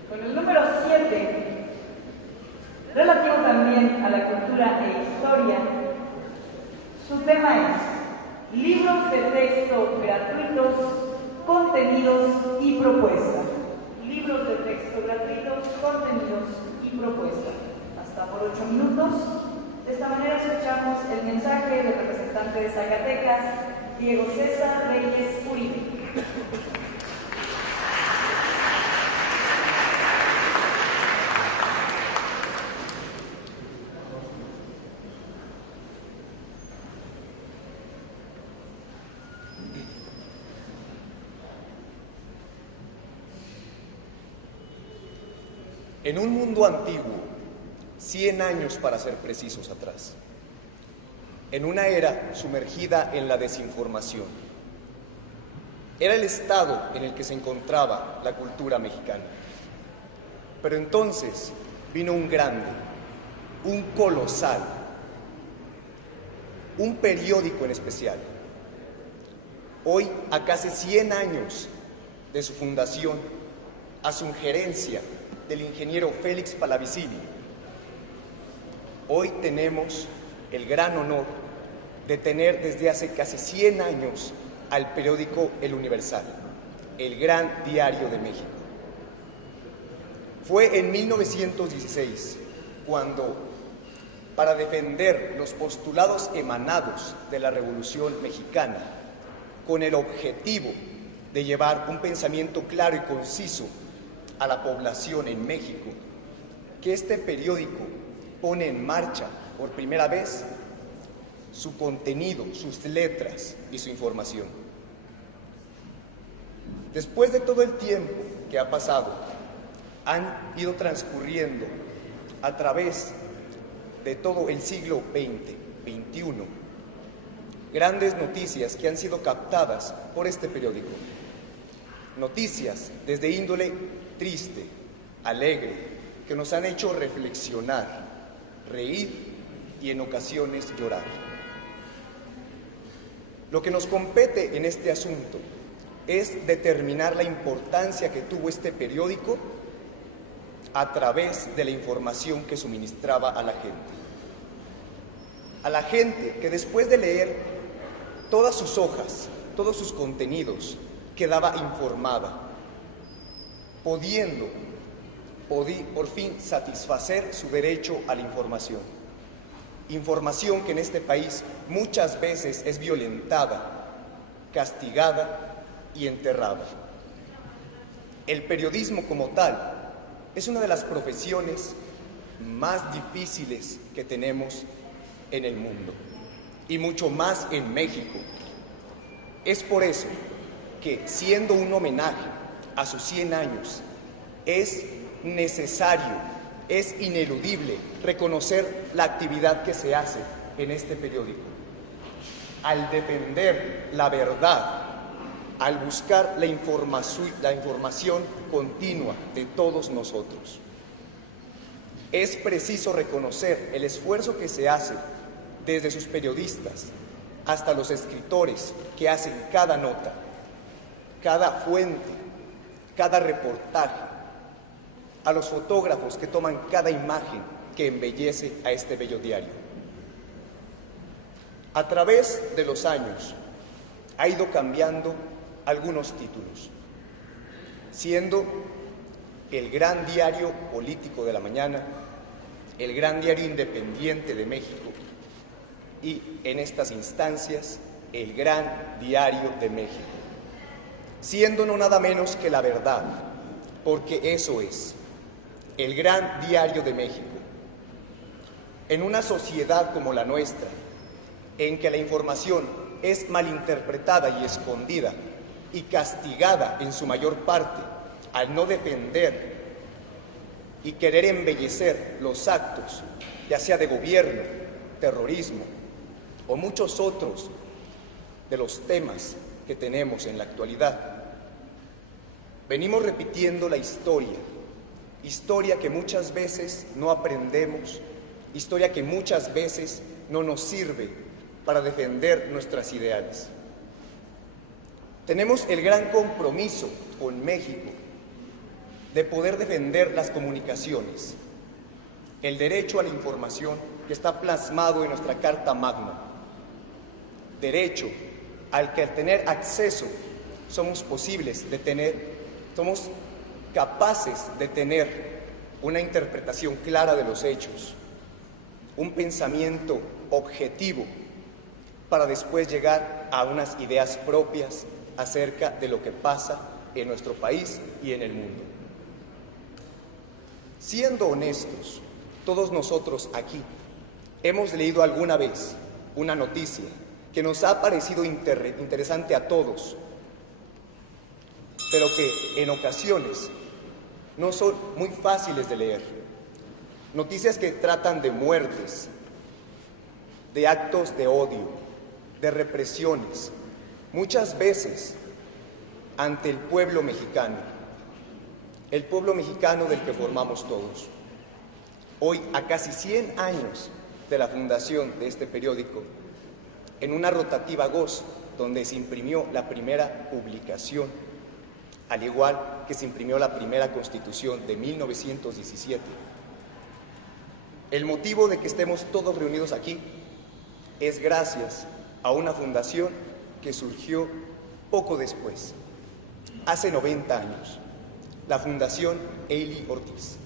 Con el número 7, relativo también a la cultura e historia, su tema es libros de texto gratuitos, contenidos y propuesta. Libros de texto gratuitos, contenidos y propuesta. Hasta por 8 minutos. De esta manera escuchamos el mensaje del representante de Zacatecas, Diego César Reyes Uribe. En un mundo antiguo, 100 años para ser precisos atrás, en una era sumergida en la desinformación, era el estado en el que se encontraba la cultura mexicana. Pero entonces vino un grande, un colosal, un periódico en especial. Hoy, a casi 100 años de su fundación, a su injerencia del ingeniero Félix Palavicini, hoy tenemos el gran honor de tener desde hace casi 100 años al periódico El Universal, el gran diario de México. Fue en 1916 cuando, para defender los postulados emanados de la Revolución Mexicana, con el objetivo de llevar un pensamiento claro y conciso a la población en México, que este periódico pone en marcha por primera vez su contenido, sus letras y su información. Después de todo el tiempo que ha pasado, han ido transcurriendo a través de todo el siglo XX, XXI, grandes noticias que han sido captadas por este periódico. Noticias desde índole triste, alegre, que nos han hecho reflexionar, reír y en ocasiones llorar. Lo que nos compete en este asunto es determinar la importancia que tuvo este periódico a través de la información que suministraba a la gente. A la gente que después de leer todas sus hojas, todos sus contenidos, quedaba informada, pudiendo por fin satisfacer su derecho a la información. Información que en este país muchas veces es violentada, castigada y enterrada. El periodismo como tal es una de las profesiones más difíciles que tenemos en el mundo, y mucho más en México. Es por eso que, siendo un homenaje a sus 100 años, es necesario, es ineludible reconocer la actividad que se hace en este periódico. Al defender la verdad, al buscar la información continua de todos nosotros. Es preciso reconocer el esfuerzo que se hace desde sus periodistas hasta los escritores que hacen cada nota, cada fuente, cada reportaje, a los fotógrafos que toman cada imagen que embellece a este bello diario. A través de los años ha ido cambiando algunos títulos, siendo el gran diario político de la mañana, el gran diario independiente de México y, en estas instancias, el gran diario de México, siendo no nada menos que la verdad, porque eso es, el gran diario de México. En una sociedad como la nuestra, en que la información es malinterpretada y escondida y castigada en su mayor parte al no defender y querer embellecer los actos, ya sea de gobierno, terrorismo o muchos otros de los temas que tenemos en la actualidad, venimos repitiendo la historia que muchas veces no aprendemos, historia que muchas veces no nos sirve para defender nuestras ideales. Tenemos el gran compromiso con México de poder defender las comunicaciones, el derecho a la información que está plasmado en nuestra Carta Magna, derecho al que, al tener acceso, somos capaces de tener una interpretación clara de los hechos, un pensamiento objetivo, para después llegar a unas ideas propias acerca de lo que pasa en nuestro país y en el mundo. Siendo honestos, todos nosotros aquí hemos leído alguna vez una noticia que nos ha parecido interesante a todos, pero que en ocasiones no son muy fáciles de leer. Noticias que tratan de muertes, de actos de odio, de represiones, muchas veces ante el pueblo mexicano del que formamos todos. Hoy, a casi 100 años de la fundación de este periódico, en una rotativa GOS, donde se imprimió la primera publicación, al igual que se imprimió la primera Constitución de 1917. El motivo de que estemos todos reunidos aquí es gracias a una fundación que surgió poco después, hace 90 años, la Fundación Eilí Ortiz.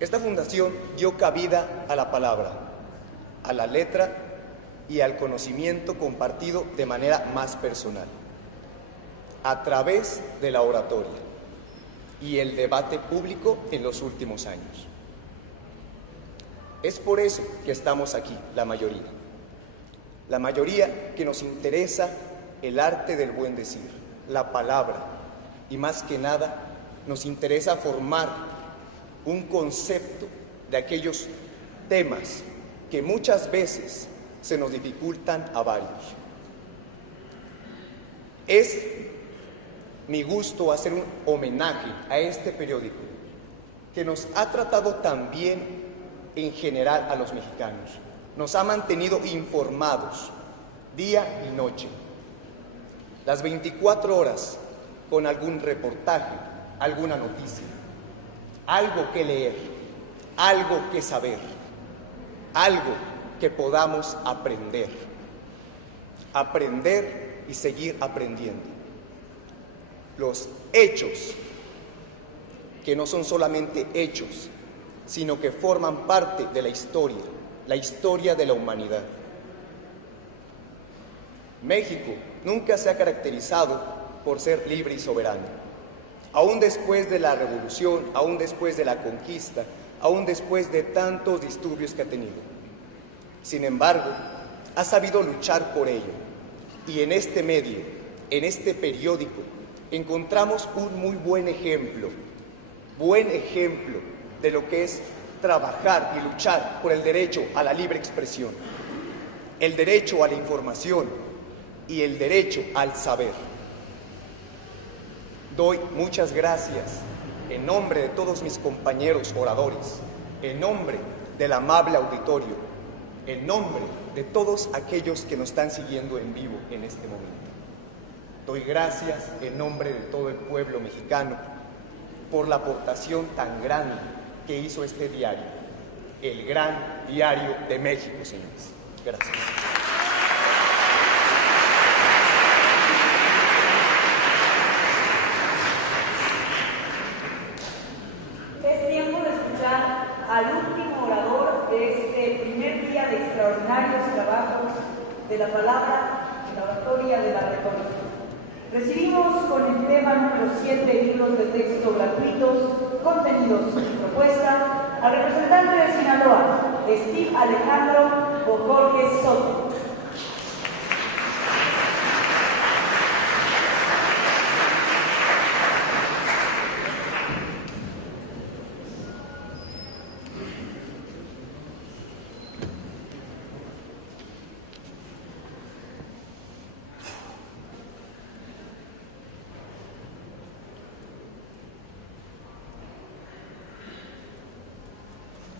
Esta fundación dio cabida a la palabra, a la letra y al conocimiento compartido de manera más personal, a través de la oratoria y el debate público en los últimos años. Es por eso que estamos aquí, la mayoría que nos interesa el arte del buen decir, la palabra, y más que nada nos interesa formar un concepto de aquellos temas que muchas veces se nos dificultan a varios. Es mi gusto hacer un homenaje a este periódico que nos ha tratado tan bien en general a los mexicanos. Nos ha mantenido informados día y noche, las 24 horas, con algún reportaje, alguna noticia, algo que leer, algo que saber, algo que podamos aprender y seguir aprendiendo. Los hechos, que no son solamente hechos, sino que forman parte de la historia de la humanidad. México nunca se ha caracterizado por ser libre y soberano. Aún después de la revolución, aún después de la conquista, aún después de tantos disturbios que ha tenido. Sin embargo, ha sabido luchar por ello. Y en este medio, en este periódico, encontramos un muy buen ejemplo de lo que es trabajar y luchar por el derecho a la libre expresión, el derecho a la información y el derecho al saber. Doy muchas gracias en nombre de todos mis compañeros oradores, en nombre del amable auditorio, en nombre de todos aquellos que nos están siguiendo en vivo en este momento. Doy gracias en nombre de todo el pueblo mexicano por la aportación tan grande que hizo este diario, el Gran Diario de México, señores. Gracias. Es tiempo de escuchar al último orador de este primer día de extraordinarios trabajos de la palabra en la oratoria de la retórica. Recibimos con el tema número 7 libros de texto gratuitos, contenidos y propuesta al representante de Sinaloa, Steve Alejandro Bojorquez Soto.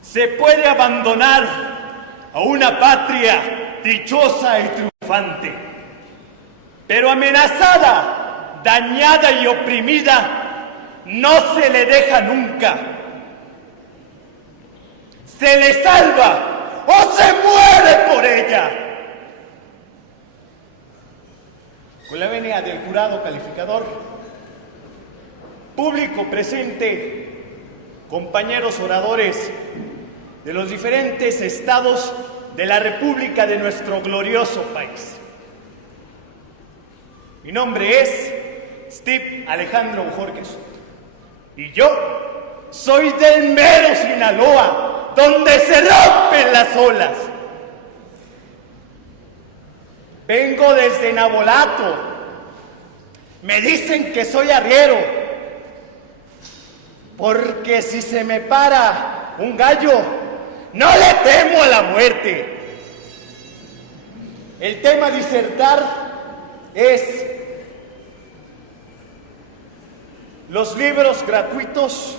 Se puede abandonar a una patria dichosa y triunfante, pero amenazada, dañada y oprimida, no se le deja nunca. Se le salva o se muere por ella. Con la venia del jurado calificador, público presente, compañeros oradores de los diferentes estados de la República de nuestro glorioso país. Mi nombre es Steve Alejandro Bojorquez Soto y yo soy del mero Sinaloa, donde se rompen las olas. Vengo desde Nabolato. Me dicen que soy arriero, porque si se me para un gallo, no le temo a la muerte. El tema a disertar es los libros gratuitos.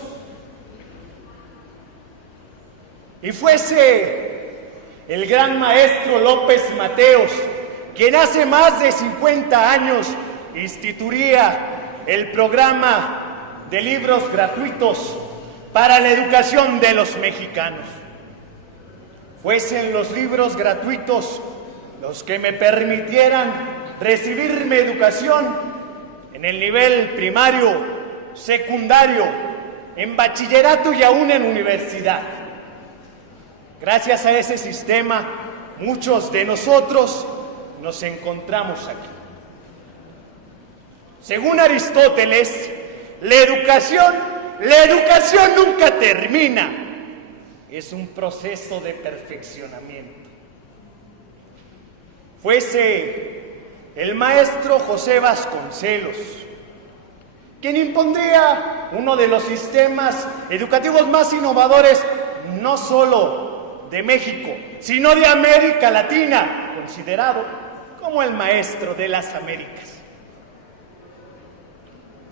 Y fuese el gran maestro López Mateos quien hace más de 50 años instituiría el programa de libros gratuitos para la educación de los mexicanos. Fuesen los libros gratuitos los que me permitieran recibir mi educación en el nivel primario, secundario, en bachillerato y aún en universidad. Gracias a ese sistema, muchos de nosotros nos encontramos aquí. Según Aristóteles, la educación nunca termina. Es un proceso de perfeccionamiento. Fuese el maestro José Vasconcelos quien impondría uno de los sistemas educativos más innovadores, no solo de México, sino de América Latina, considerado como el maestro de las Américas.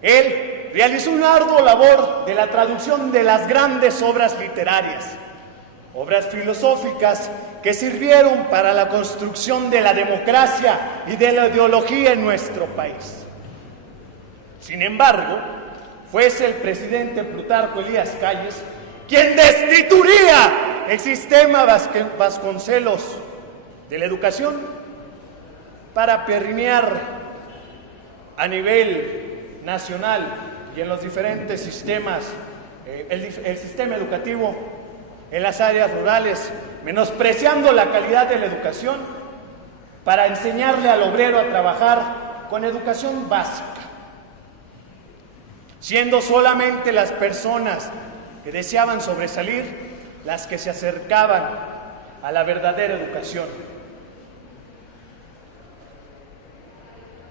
Él realizó una ardua labor de la traducción de las grandes obras literarias, obras filosóficas que sirvieron para la construcción de la democracia y de la ideología en nuestro país. Sin embargo, fuese el presidente Plutarco Elías Calles quien destituiría el sistema Vasconcelos de la educación para permear a nivel nacional y en los diferentes sistemas, el sistema educativo en las áreas rurales, menospreciando la calidad de la educación para enseñarle al obrero a trabajar con educación básica, siendo solamente las personas que deseaban sobresalir las que se acercaban a la verdadera educación.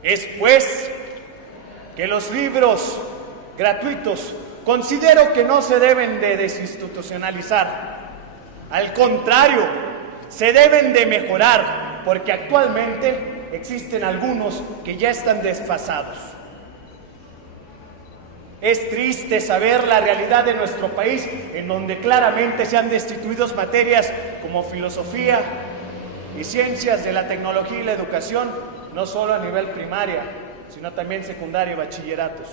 Es pues que los libros gratuitos considero que no se deben de desinstitucionalizar. Al contrario, se deben de mejorar, porque actualmente existen algunos que ya están desfasados. Es triste saber la realidad de nuestro país, en donde claramente se han destituido materias como filosofía y ciencias de la tecnología y la educación, no solo a nivel primaria, sino también secundaria y bachilleratos,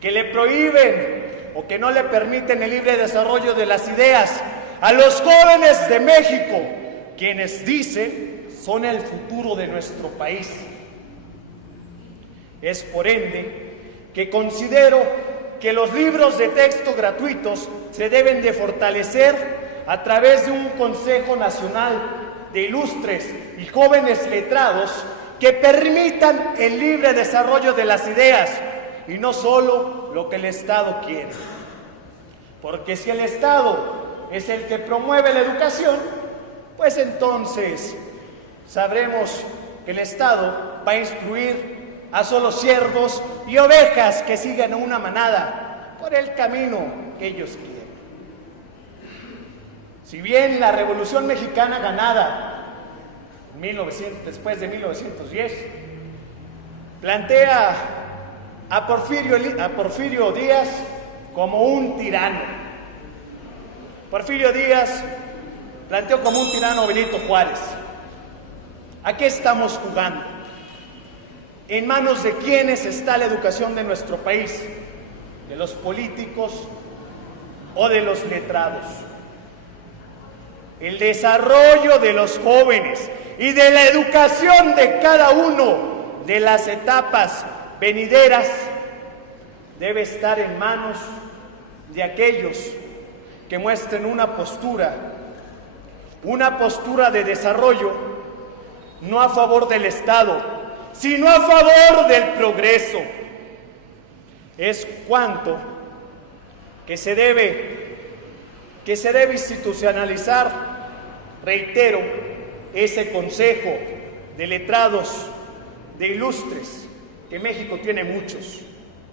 que le prohíben o que no le permiten el libre desarrollo de las ideas a los jóvenes de México, quienes dicen son el futuro de nuestro país. Es por ende que considero que los libros de texto gratuitos se deben de fortalecer a través de un Consejo Nacional de ilustres y jóvenes letrados que permitan el libre desarrollo de las ideas y no solo lo que el Estado quiere. Porque si el Estado es el que promueve la educación, pues entonces sabremos que el Estado va a instruir a solo siervos y ovejas que sigan a una manada por el camino que ellos quieren. Si bien la Revolución Mexicana ganada después de 1910 plantea a Porfirio Díaz como un tirano. Porfirio Díaz planteó como un tirano a Benito Juárez. ¿A qué estamos jugando? ¿En manos de quiénes está la educación de nuestro país? ¿De los políticos o de los letrados? El desarrollo de los jóvenes y de la educación de cada uno de las etapas venideras debe estar en manos de aquellos que muestren una postura de desarrollo, no a favor del Estado, sino a favor del progreso. Es cuanto que se debe institucionalizar, reitero, ese Consejo de Letrados, de ilustres, que México tiene muchos.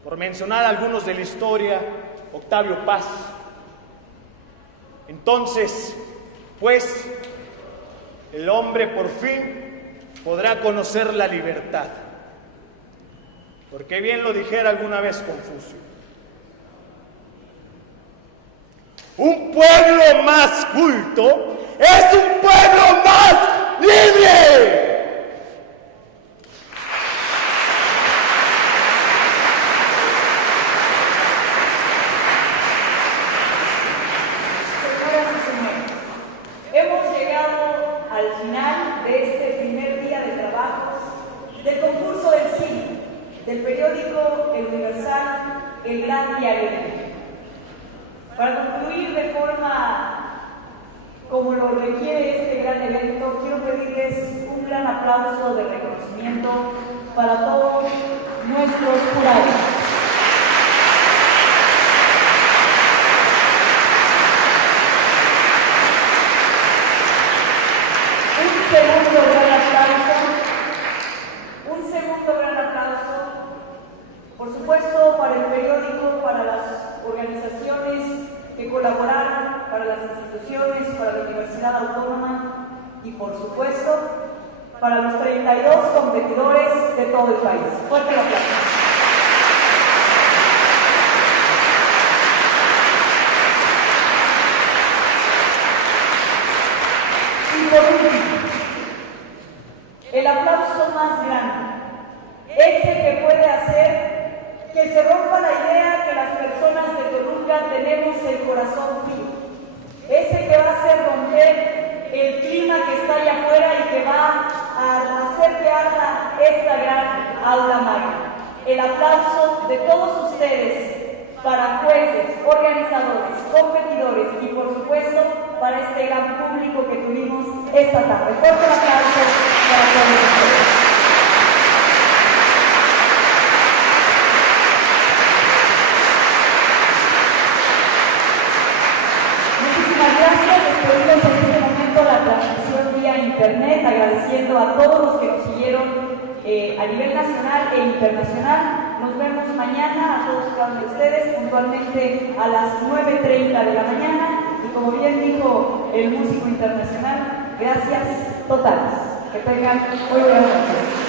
Por mencionar algunos de la historia, Octavio Paz. Entonces, pues, el hombre por fin podrá conocer la libertad. Porque bien lo dijera alguna vez Confucio: un pueblo más culto es un pueblo más libre. Señoras y señores, hemos llegado al final de este primer día de trabajos del concurso del siglo, del periódico El Universal, el Gran Diario de México. Para concluir de forma como lo requiere este gran evento, quiero pedirles un gran aplauso de reconocimiento para todos nuestros jurados. Un segundo gran aplauso, por supuesto, para el periódico, para las organizaciones que colaboraron, para las instituciones, para la Universidad Autónoma y, por supuesto, para los 32 competidores de todo el país. Fuerte el aplauso. Y por último, el aplauso más grande, ese que puede hacer que se rompa la idea que las personas de Toluca tenemos el corazón frío, ese que va a hacer romper el clima que está allá afuera y que va a hacer que arda esta gran aula magna. El aplauso de todos ustedes para jueces, organizadores, competidores y por supuesto para este gran público que tuvimos esta tarde. Fuerte el aplauso para todos ustedes. Muchísimas gracias. Despedimos en este momento internet, agradeciendo a todos los que nos siguieron a nivel nacional e internacional. Nos vemos mañana a todos y cada uno de ustedes puntualmente a las 9:30 de la mañana. Y como bien dijo el músico internacional, gracias totales. Que tengan muy buenas noches.